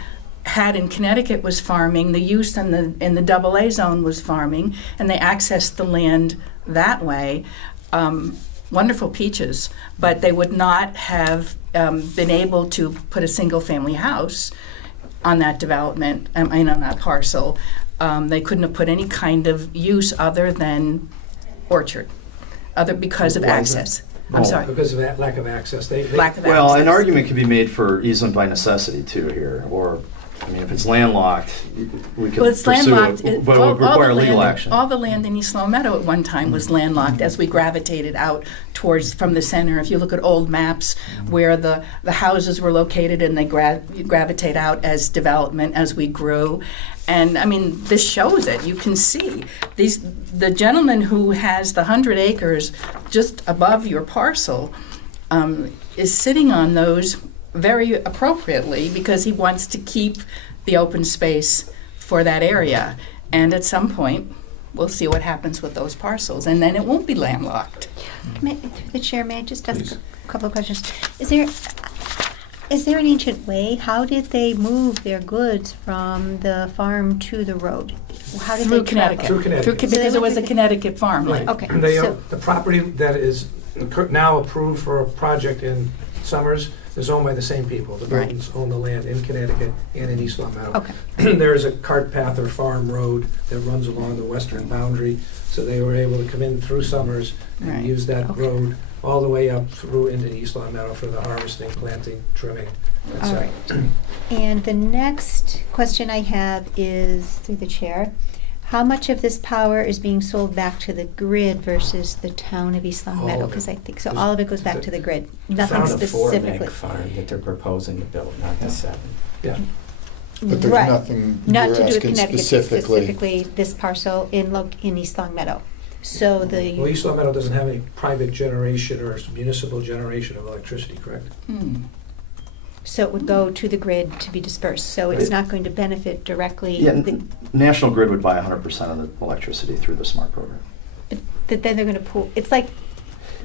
had in Connecticut was farming, the use in the AA zone was farming, and they accessed the land that way. Wonderful peaches, but they would not have been able to put a single-family house on that development, on that parcel. They couldn't have put any kind of use other than orchard, because of access. I'm sorry. Because of that lack of access. Lack of Well, access. an argument could be made for easement by necessity too here, or, if it's landlocked, we could Well, it's pursue landlocked. it, but it would require legal action. All the land in East Long Meadow at one time was landlocked as we gravitated out from the center. If you look at old maps where the houses were located, and they gravitate out as development as we grew. And this shows it. You can see the gentleman who has the 100 acres just above your parcel is sitting on those very appropriately because he wants to keep the open space for that area. And at some point, we'll see what happens with those parcels, and then it won't be landlocked. Through the chair, may I just ask a couple of questions? Is there an ancient way? How did they move their goods from the farm to the road? How did Through they travel? Connecticut. Through Connecticut. Because it was a Connecticut farmland. Okay, The so, property that is now approved for a project in Summers is owned by the same people. The Right. Burtons own the land in Connecticut and in East Long Meadow. okay, There is a cart path or farm road that runs along the western boundary, so they were able to come in through Summers and Right. use that Okay. road all the way up through into East Long Meadow for the harvesting, planting, trimming, all etc. right. And the next question I have is, through the chair, how much of this power is being sold back to the grid versus the town of East Long All Meadow? of it. Because I think, so all of it goes back to the grid, nothing Found a 4 meg specifically. farm that they're proposing to build, not the 7. Yeah. But there's Right. nothing Not you're to do with asking Connecticut, specifically. specifically this parcel in East Long Meadow. So Well, the, East Long Meadow doesn't have any private generation or municipal generation of electricity, correct? so it would go to the grid to be dispersed, so it's not going to benefit directly. Yeah, the- National Grid would buy 100% of the electricity through the SMART program. But then they're gonna pool, it's like,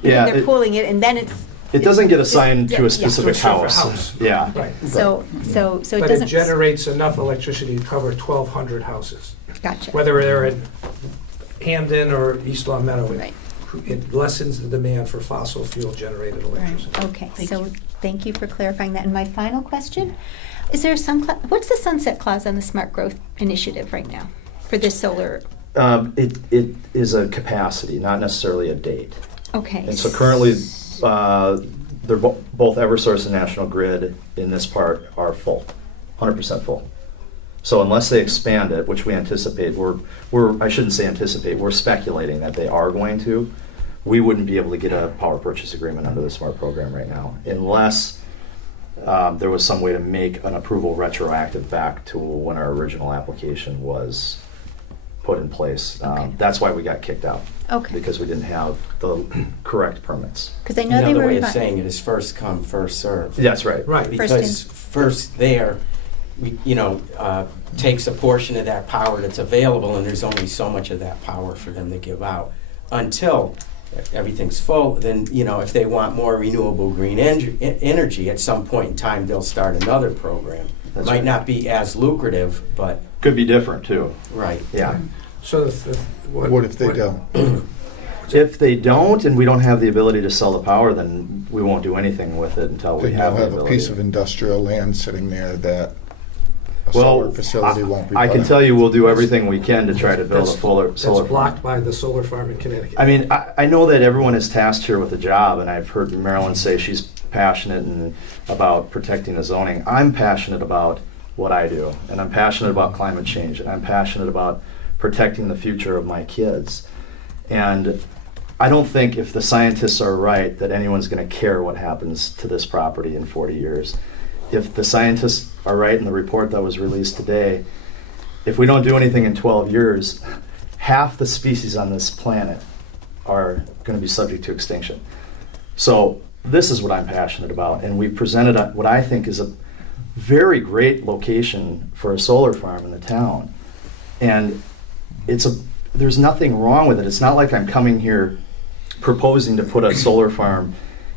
Yeah, they're pooling it, and then it's, it doesn't get assigned to Yeah. a specific To a separate house. house. Yeah. Right. so it But it doesn't. generates enough electricity to cover 1,200 houses, Gotcha. whether they're in Hamden or East Long Meadow. It Right. it lessens the demand for fossil fuel generated electricity. Okay, Thank so you. thank you for clarifying that. And my final question, is there what's the sunset clause on the smart growth initiative right now for this solar? It is a capacity, not necessarily a date. Okay. And so currently, they're both Eversource and National Grid in this part are full, 100% full. So unless they expand it, which we anticipate, I shouldn't say anticipate, we're speculating that they are going to, we wouldn't be able to get a power purchase agreement under the SMART program right now, unless there was some way to make an approval retroactive back to when our original application was put in place. Okay. That's why we got kicked out. Okay. Because we didn't have the correct permits. Because I know they Another were. way of saying it is first come, first serve. That's right. Right. Because first there, takes a portion of that power that's available, and there's only so much of that power for them to give out. Until everything's full, then, if they want more renewable green energy, at some point in time, they'll start another program. That's Might right. not be as lucrative, but, Could be different too. right. Yeah. So What if they don't? If they don't, and we don't have the ability to sell the power, then we won't do anything with it until we Then have you'll the have a ability. piece of industrial land sitting there that a Well, solar facility won't be. I can put tell on. you, we'll do everything we can to try to build a solar That's farm. blocked by the solar farm in Connecticut. I mean, I know that everyone is tasked here with a job, and I've heard Marilyn say she's passionate about protecting the zoning. I'm passionate about what I do, and I'm passionate about climate change, and I'm passionate about protecting the future of my kids. And I don't think if the scientists are right that anyone's going to care what happens to this property in 40 years. If the scientists are right in the report that was released today, if we don't do anything in 12 years, half the species on this planet are going to be subject to extinction. So this is what I'm passionate about, and we presented what I think is a very great location for a solar farm in the town. And there's nothing wrong with it. It's not like I'm coming here proposing to put a solar farm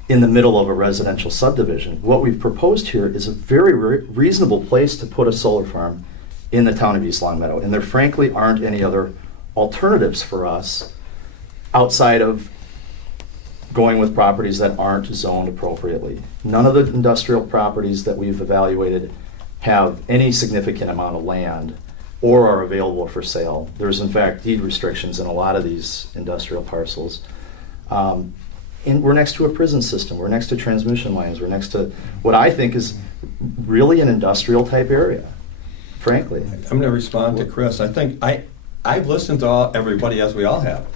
in the middle of a residential subdivision. What we've proposed here is a very reasonable place to put a solar farm in the town of East Longmeadow. And there frankly aren't any other alternatives for us outside of going with properties that aren't zoned appropriately. None of the industrial properties that we've evaluated have any significant amount of land or are available for sale. There's in fact deed restrictions in a lot of these industrial parcels. And we're next to a prison system, we're next to transmission lines, we're next to what I think is really an industrial type area, frankly. I'm going to respond to Chris. I think I've listened to everybody, as we all have.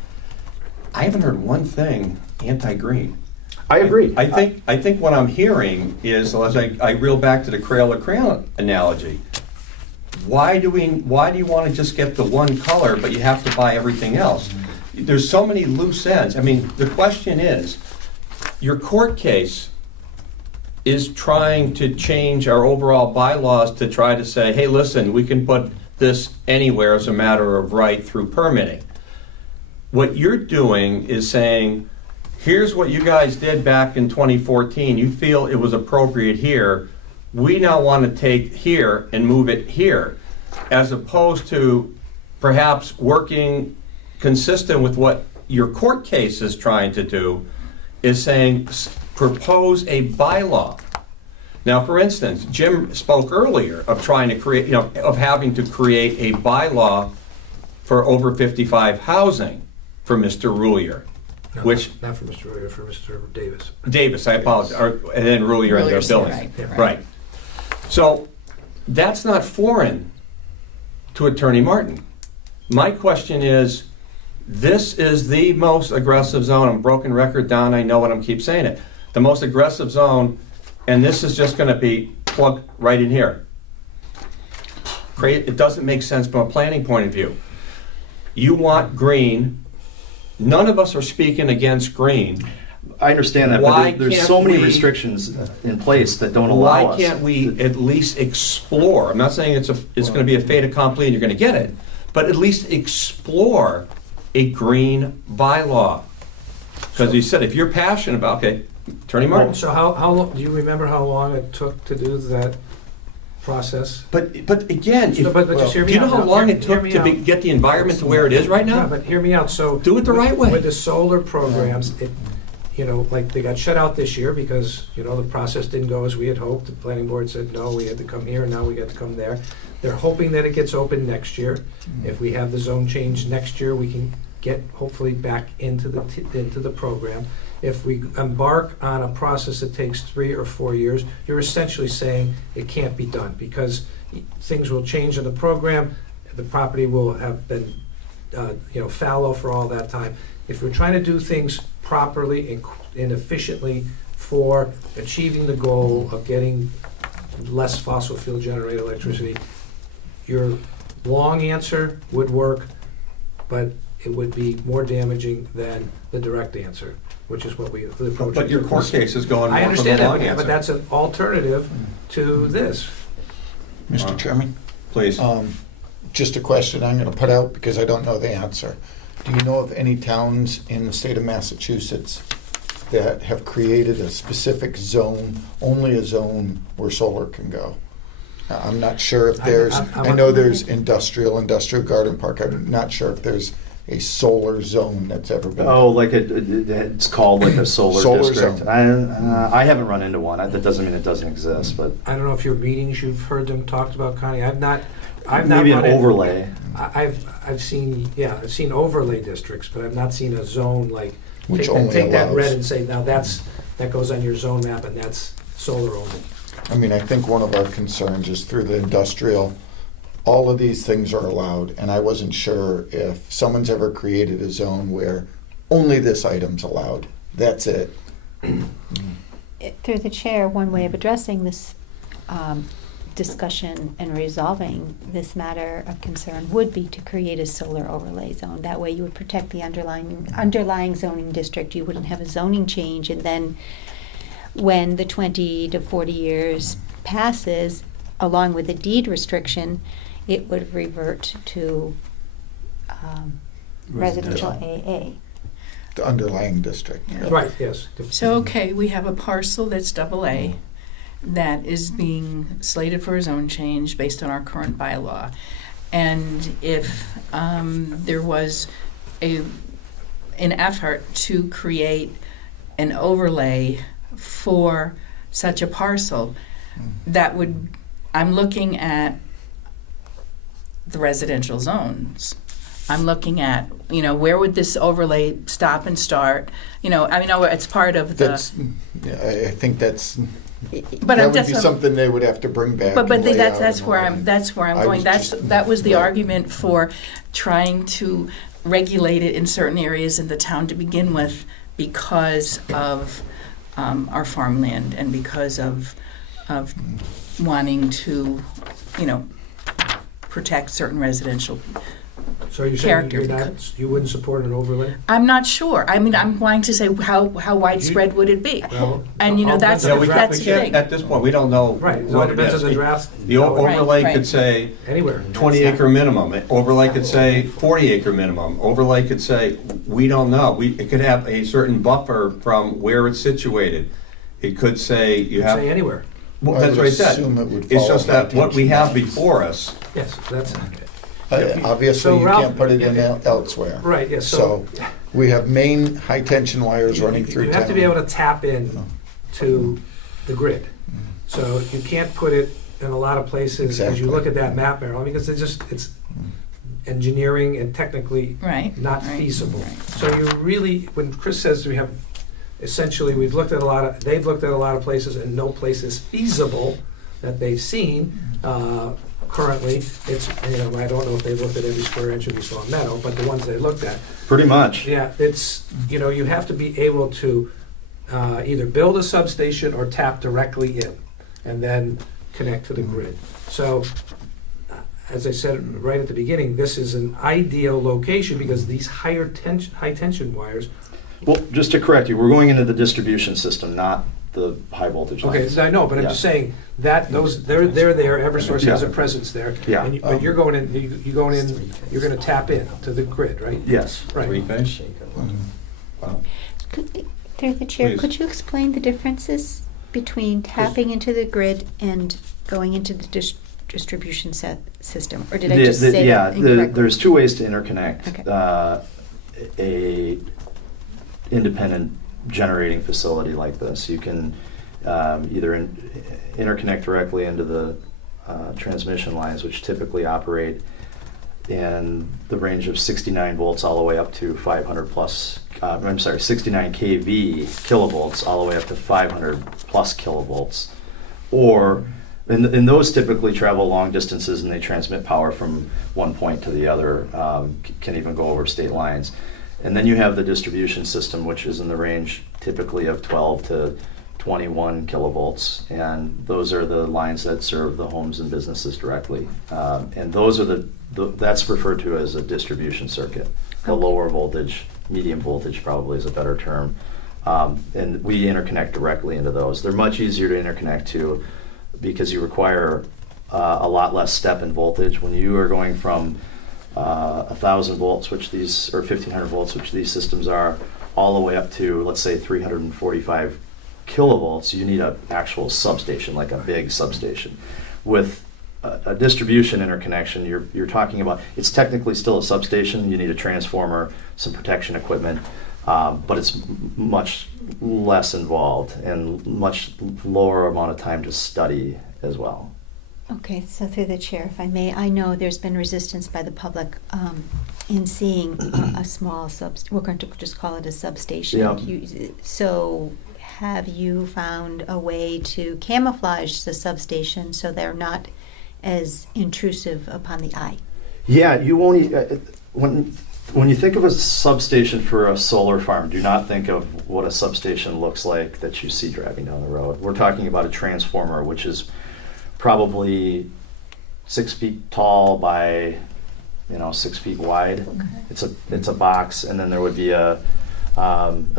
I haven't heard one thing anti-green. I agree. I think what I'm hearing is, as I reel back to the Crayola analogy, why do you want to just get the one color, but you have to buy everything else? There's so many loose ends. I mean, the question is, your court case is trying to change our overall bylaws to try to say, hey, listen, we can put this anywhere as a matter of right through permitting. What you're doing is saying, here's what you guys did back in 2014. You feel it was appropriate here. We now want to take here and move it here, as opposed to perhaps working consistent with what your court case is trying to do, is saying propose a bylaw. Now, for instance, Jim spoke earlier of trying to create, of having to create a bylaw for over 55 housing for Mr. Rulier. No, Which not for Mr. Royer, for Mr. Davis. Davis, I apologize, and then Rulier and their Rulier's building. right. Right. So that's not foreign to Attorney Martin. My question is, this is the most aggressive zone. I'm broken record, Don, I know what I'm keep saying it. The most aggressive zone, and this is just going to be plugged right in here. It doesn't make sense from a planning point of view. You want green. None of us are speaking against green. I understand that, Why but there's can't so many we- restrictions in place that don't allow us. Why can't we at least explore? I'm not saying it's going to be a fait accompli and you're going to get it, but at least explore a green bylaw. Because you said if you're passionate about, okay, Attorney Martin. So how long, do you remember how long it took to do that process. But again, if, But just hear do me you know out how now. long Hear- it hear took me to out. get the environment to where it is right Yeah, now? but hear me out, so. Do it the right way. With the solar programs, it, you know, like, they got shut out this year because, you know, the process didn't go as we had hoped. The planning board said, no, we had to come here, and now we got to come there. They're hoping that it gets open next year. If we have the zone change next year, we can get hopefully back into the program. If we embark on a process that takes 3 or 4 years, you're essentially saying it can't be done because things will change in the program. The property will have been, you know, fallow for all that time. If we're trying to do things properly and efficiently for achieving the goal of getting less fossil fuel generated electricity, your long answer would work, but it would be more damaging than the direct answer, which is what the approach. But your court case is going I more for the understand long that, answer. but that's an alternative to this. Mr. Chairman? Please. Just a question I'm going to put out because I don't know the answer. Do you know of any towns in the state of Massachusetts that have created a specific zone, only a zone where solar can go? I'm not sure if there's, I know there's industrial garden park. I'm not sure if there's a solar zone that's ever been. Oh, like it's called like a solar Solar district. zone. I haven't run into one. That doesn't mean it doesn't exist, but I don't know if your meetings you've heard them talked about, Connie. I've not maybe an run it. overlay. I've seen overlay districts, but I've not seen a zone like Which take only that allows- red and say now that goes on your zone map and that's solar only. I mean, I think one of our concerns is through the industrial, all of these things are allowed, and I wasn't sure if someone's ever created a zone where only this item's allowed. That's it. Through the chair, one way of addressing this discussion and resolving this matter of concern would be to create a solar overlay zone. That way you would protect the underlying zoning district. You wouldn't have a zoning change, and then when the 20 to 40 years passes, along with the deed restriction, it would revert to residential AA. The underlying district. Yeah. Right, yes. So, okay, we have a parcel that's AA that is being slated for a zone change based on our current bylaw. And if there was an effort to create an overlay for such a parcel, that would, I'm looking at the residential zones. I'm looking at, you know, where would this overlay stop and start? You know, I mean, it's part of the. That's, yeah, I think that's, But that I'm would just. be something they would have to bring back. But and lay out that's and where all I'm that. I going. was That's just- that was the right. argument for trying to regulate it in certain areas in the town to begin with, because of our farmland and because of wanting to, you know, protect certain residential. So you're saying Character. you wouldn't support an overlay? I'm not sure. I mean, I'm going to say how widespread would it be? Well, And, you know, all that's- depends on we the can't, draft. we can't, at this point, we don't know Right, it all what it depends is. on the draft. The overlay Right. could say Anywhere. 20 acre minimum. Overlay could say 40 acre minimum. Overlay could say, we don't know. It could have a certain buffer from where it's situated. It could say you have. Say anywhere. Well, I that's would what I said. assume it would It's follow just that what we have high-tension before us. Yes, that's, Obviously, So you Ralph- can't put it in elsewhere. right, yes, So we have main high-tension wires running through you town. have to be able to tap in to the grid. So you can't put it in a lot of places as Exactly. you look at that map, Marilyn, because it's engineering and technically Right. not right, feasible. right. So you really, when Chris says we have, essentially, they've looked at a lot of places and no place is feasible that they've seen currently. It's, you know, I don't know if they've looked at every square inch of East Long Meadow, but the ones they looked at, Pretty much. yeah, it's, you know, you have to be able to either build a substation or tap directly in and then connect to the grid. So, as I said right at the beginning, this is an ideal location because these high tension wires. Well, just to correct you, we're going into the distribution system, not the high voltage Okay, lines. I know, but I'm just saying that they're there. Eversource has a Yeah. presence there. Yeah. And but you're going in. You're going in. You're going to tap in to the grid, right? Yes. Right. Three-phase? Wow. Through the chair, Please. could you explain the differences between tapping into the grid and going into the distribution system, or did I just say yeah, that incorrectly? there's two ways to interconnect Okay. a independent generating facility like this. You can either interconnect directly into the transmission lines, which typically operate in the range of 69 volts all the way up to 500 plus, 69 kV kilovolts all the way up to 500 plus kilovolts. Or, and those typically travel long distances and they transmit power from one point to the other, can even go over state lines. And then you have the distribution system, which is in the range typically of 12 to 21 kilovolts, and those are the lines that serve the homes and businesses directly. And those are that's referred to as a distribution circuit. The lower voltage, medium voltage probably is a better term. And we interconnect directly into those. They're much easier to interconnect to because you require a lot less step in voltage. When you are going from 1,000 volts, which these, or 1,500 volts, which these systems are, all the way up to, let's say, 345 kilovolts, you need an actual substation, like a big substation. With a distribution interconnection, you're talking about, it's technically still a substation. You need a transformer, some protection equipment, but it's much less involved and much lower amount of time to study as well. Okay, so through the chair, if I may, I know there's been resistance by the public in seeing a small we're going to just call it a substation. Yeah. So have you found a way to camouflage the substation so they're not as intrusive upon the eye? Yeah, you won't, when you think of a substation for a solar farm, do not think of what a substation looks like that you see driving down the road. We're talking about a transformer, which is probably 6 feet tall by 6 feet wide. Okay. It's a box, and then there would be a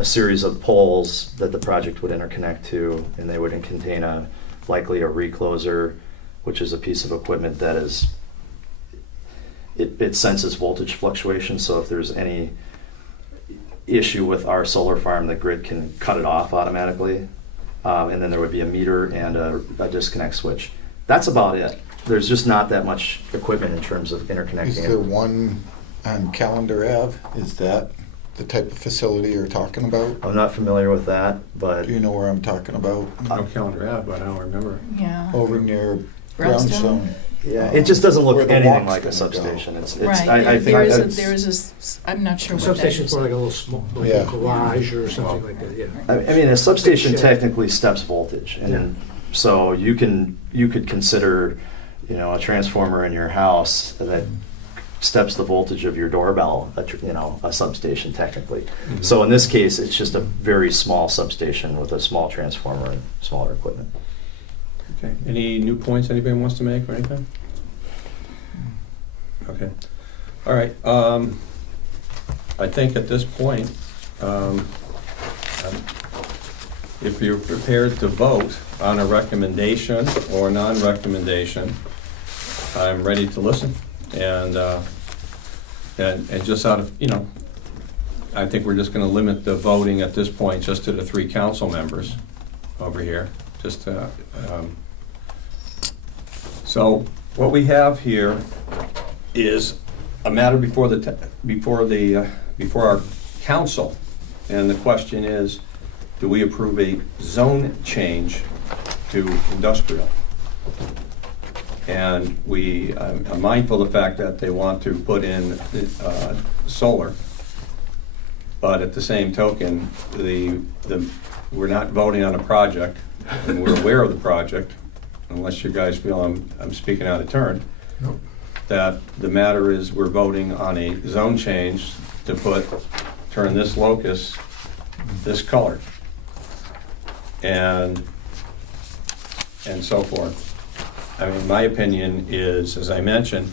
series of poles that the project would interconnect to, and they would contain likely a recloser, which is a piece of equipment that it senses voltage fluctuations. So if there's any issue with our solar farm, the grid can cut it off automatically. And then there would be a meter and a disconnect switch. That's about it. There's just not that much equipment in terms of interconnecting. Is there one on Calendar Ave? Is that the type of facility you're talking about? I'm not familiar with that, but Do you know where I'm talking about? No Calendar Ave, but I don't remember. Yeah. Over near Brownstone? Brownstone. yeah, it just doesn't look Where the anything walk's like a gonna substation. go. It's Right, I think there that's- is I'm not sure A what that substation's is. more like a little small, like Yeah. a garage or something like that, yeah. I mean, a substation Shed. technically steps voltage, and so you could consider, a transformer in your house that steps the voltage of your doorbell, a substation technically. Mm-hmm. So in this case, it's just a very small substation with a small transformer and smaller equipment. Okay, any new points anybody wants to make or anything? Okay, all right, I think at this point, if you're prepared to vote on a recommendation or non-recommendation, I'm ready to listen. And just out of, I think we're just gonna limit the voting at this point just to the 3 council members over here, just so what we have here is a matter before our council, and the question is, do we approve a zone change to industrial? And we are mindful of the fact that they want to put in solar, but at the same token, we're not voting on a project, and we're aware of the project, unless you guys feel I'm speaking out of turn. Nope. That the matter is we're voting on a zone change to turn this locus this color, and so forth. I mean, my opinion is, as I mentioned,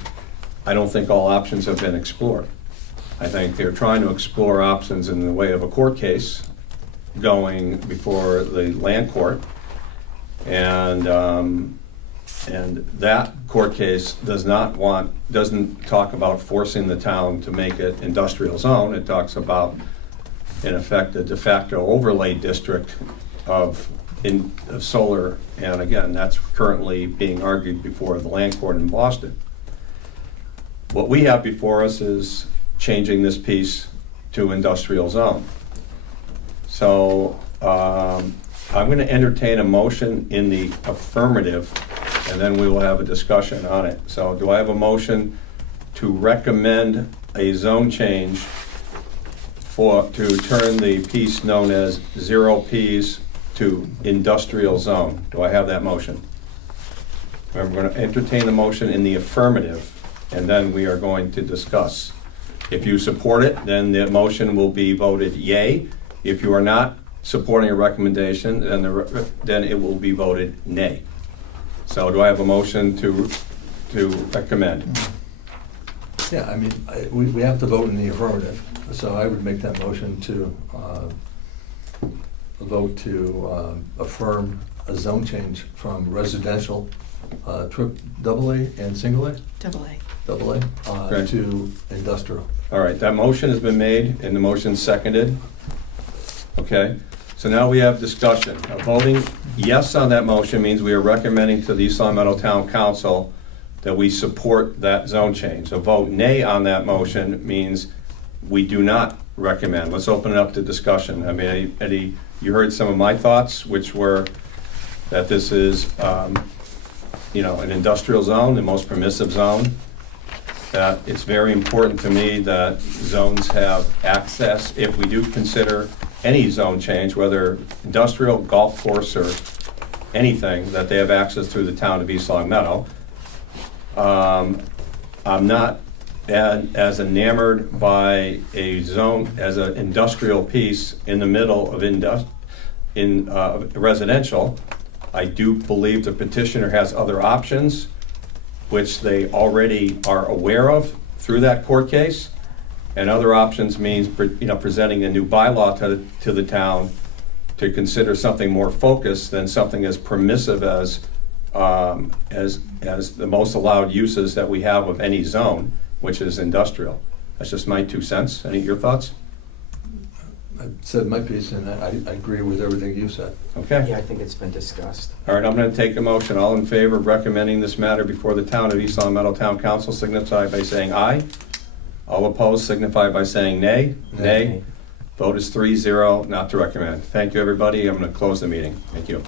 I don't think all options have been explored. I think they're trying to explore options in the way of a court case going before the land court, and that court case doesn't talk about forcing the town to make it industrial zone. It talks about, in effect, a de facto overlay district of of solar, and again, that's currently being argued before the land court in Boston. What we have before us is changing this piece to industrial zone. So I'm going to entertain a motion in the affirmative, and then we will have a discussion on it. So do I have a motion to recommend a zone change to turn the piece known as 0Ps to industrial zone? Do I have that motion? I'm going to entertain the motion in the affirmative, and then we are going to discuss. If you support it, then the motion will be voted yay. If you are not supporting a recommendation, then it will be voted nay. So do I have a motion to recommend? Yeah, I mean, we have to vote in the affirmative, so I would make that motion to vote to affirm a zone change from residential, AA and single A? AA. AA, to industrial. All right, that motion has been made and the motion seconded. Okay, so now we have discussion. Voting yes on that motion means we are recommending to the East Long Meadow Town Council that we support that zone change. A vote nay on that motion means we do not recommend. Let's open it up to discussion. I mean, Eddie, you heard some of my thoughts, which were that this is, an industrial zone, the most permissive zone. That it's very important to me that zones have access, if we do consider any zone change, whether industrial, golf course, or anything, that they have access through the town of East Long Meadow. I'm not as enamored by a zone as an industrial piece in the middle of residential. I do believe the petitioner has other options, which they already are aware of through that court case. And other options means, presenting a new bylaw to the town to consider something more focused than something as permissive as the most allowed uses that we have of any zone, which is industrial. That's just my 2 cents. Any of your thoughts? I said my piece, and I agree with everything you said. Okay. Yeah, I think it's been discussed. All right, I'm going to take a motion. All in favor of recommending this matter before the town of East Long Meadow Town Council signify by saying aye. All opposed signify by saying nay. Nay. Vote is 3-0, not to recommend. Thank you, everybody. I'm going to close the meeting. Thank you.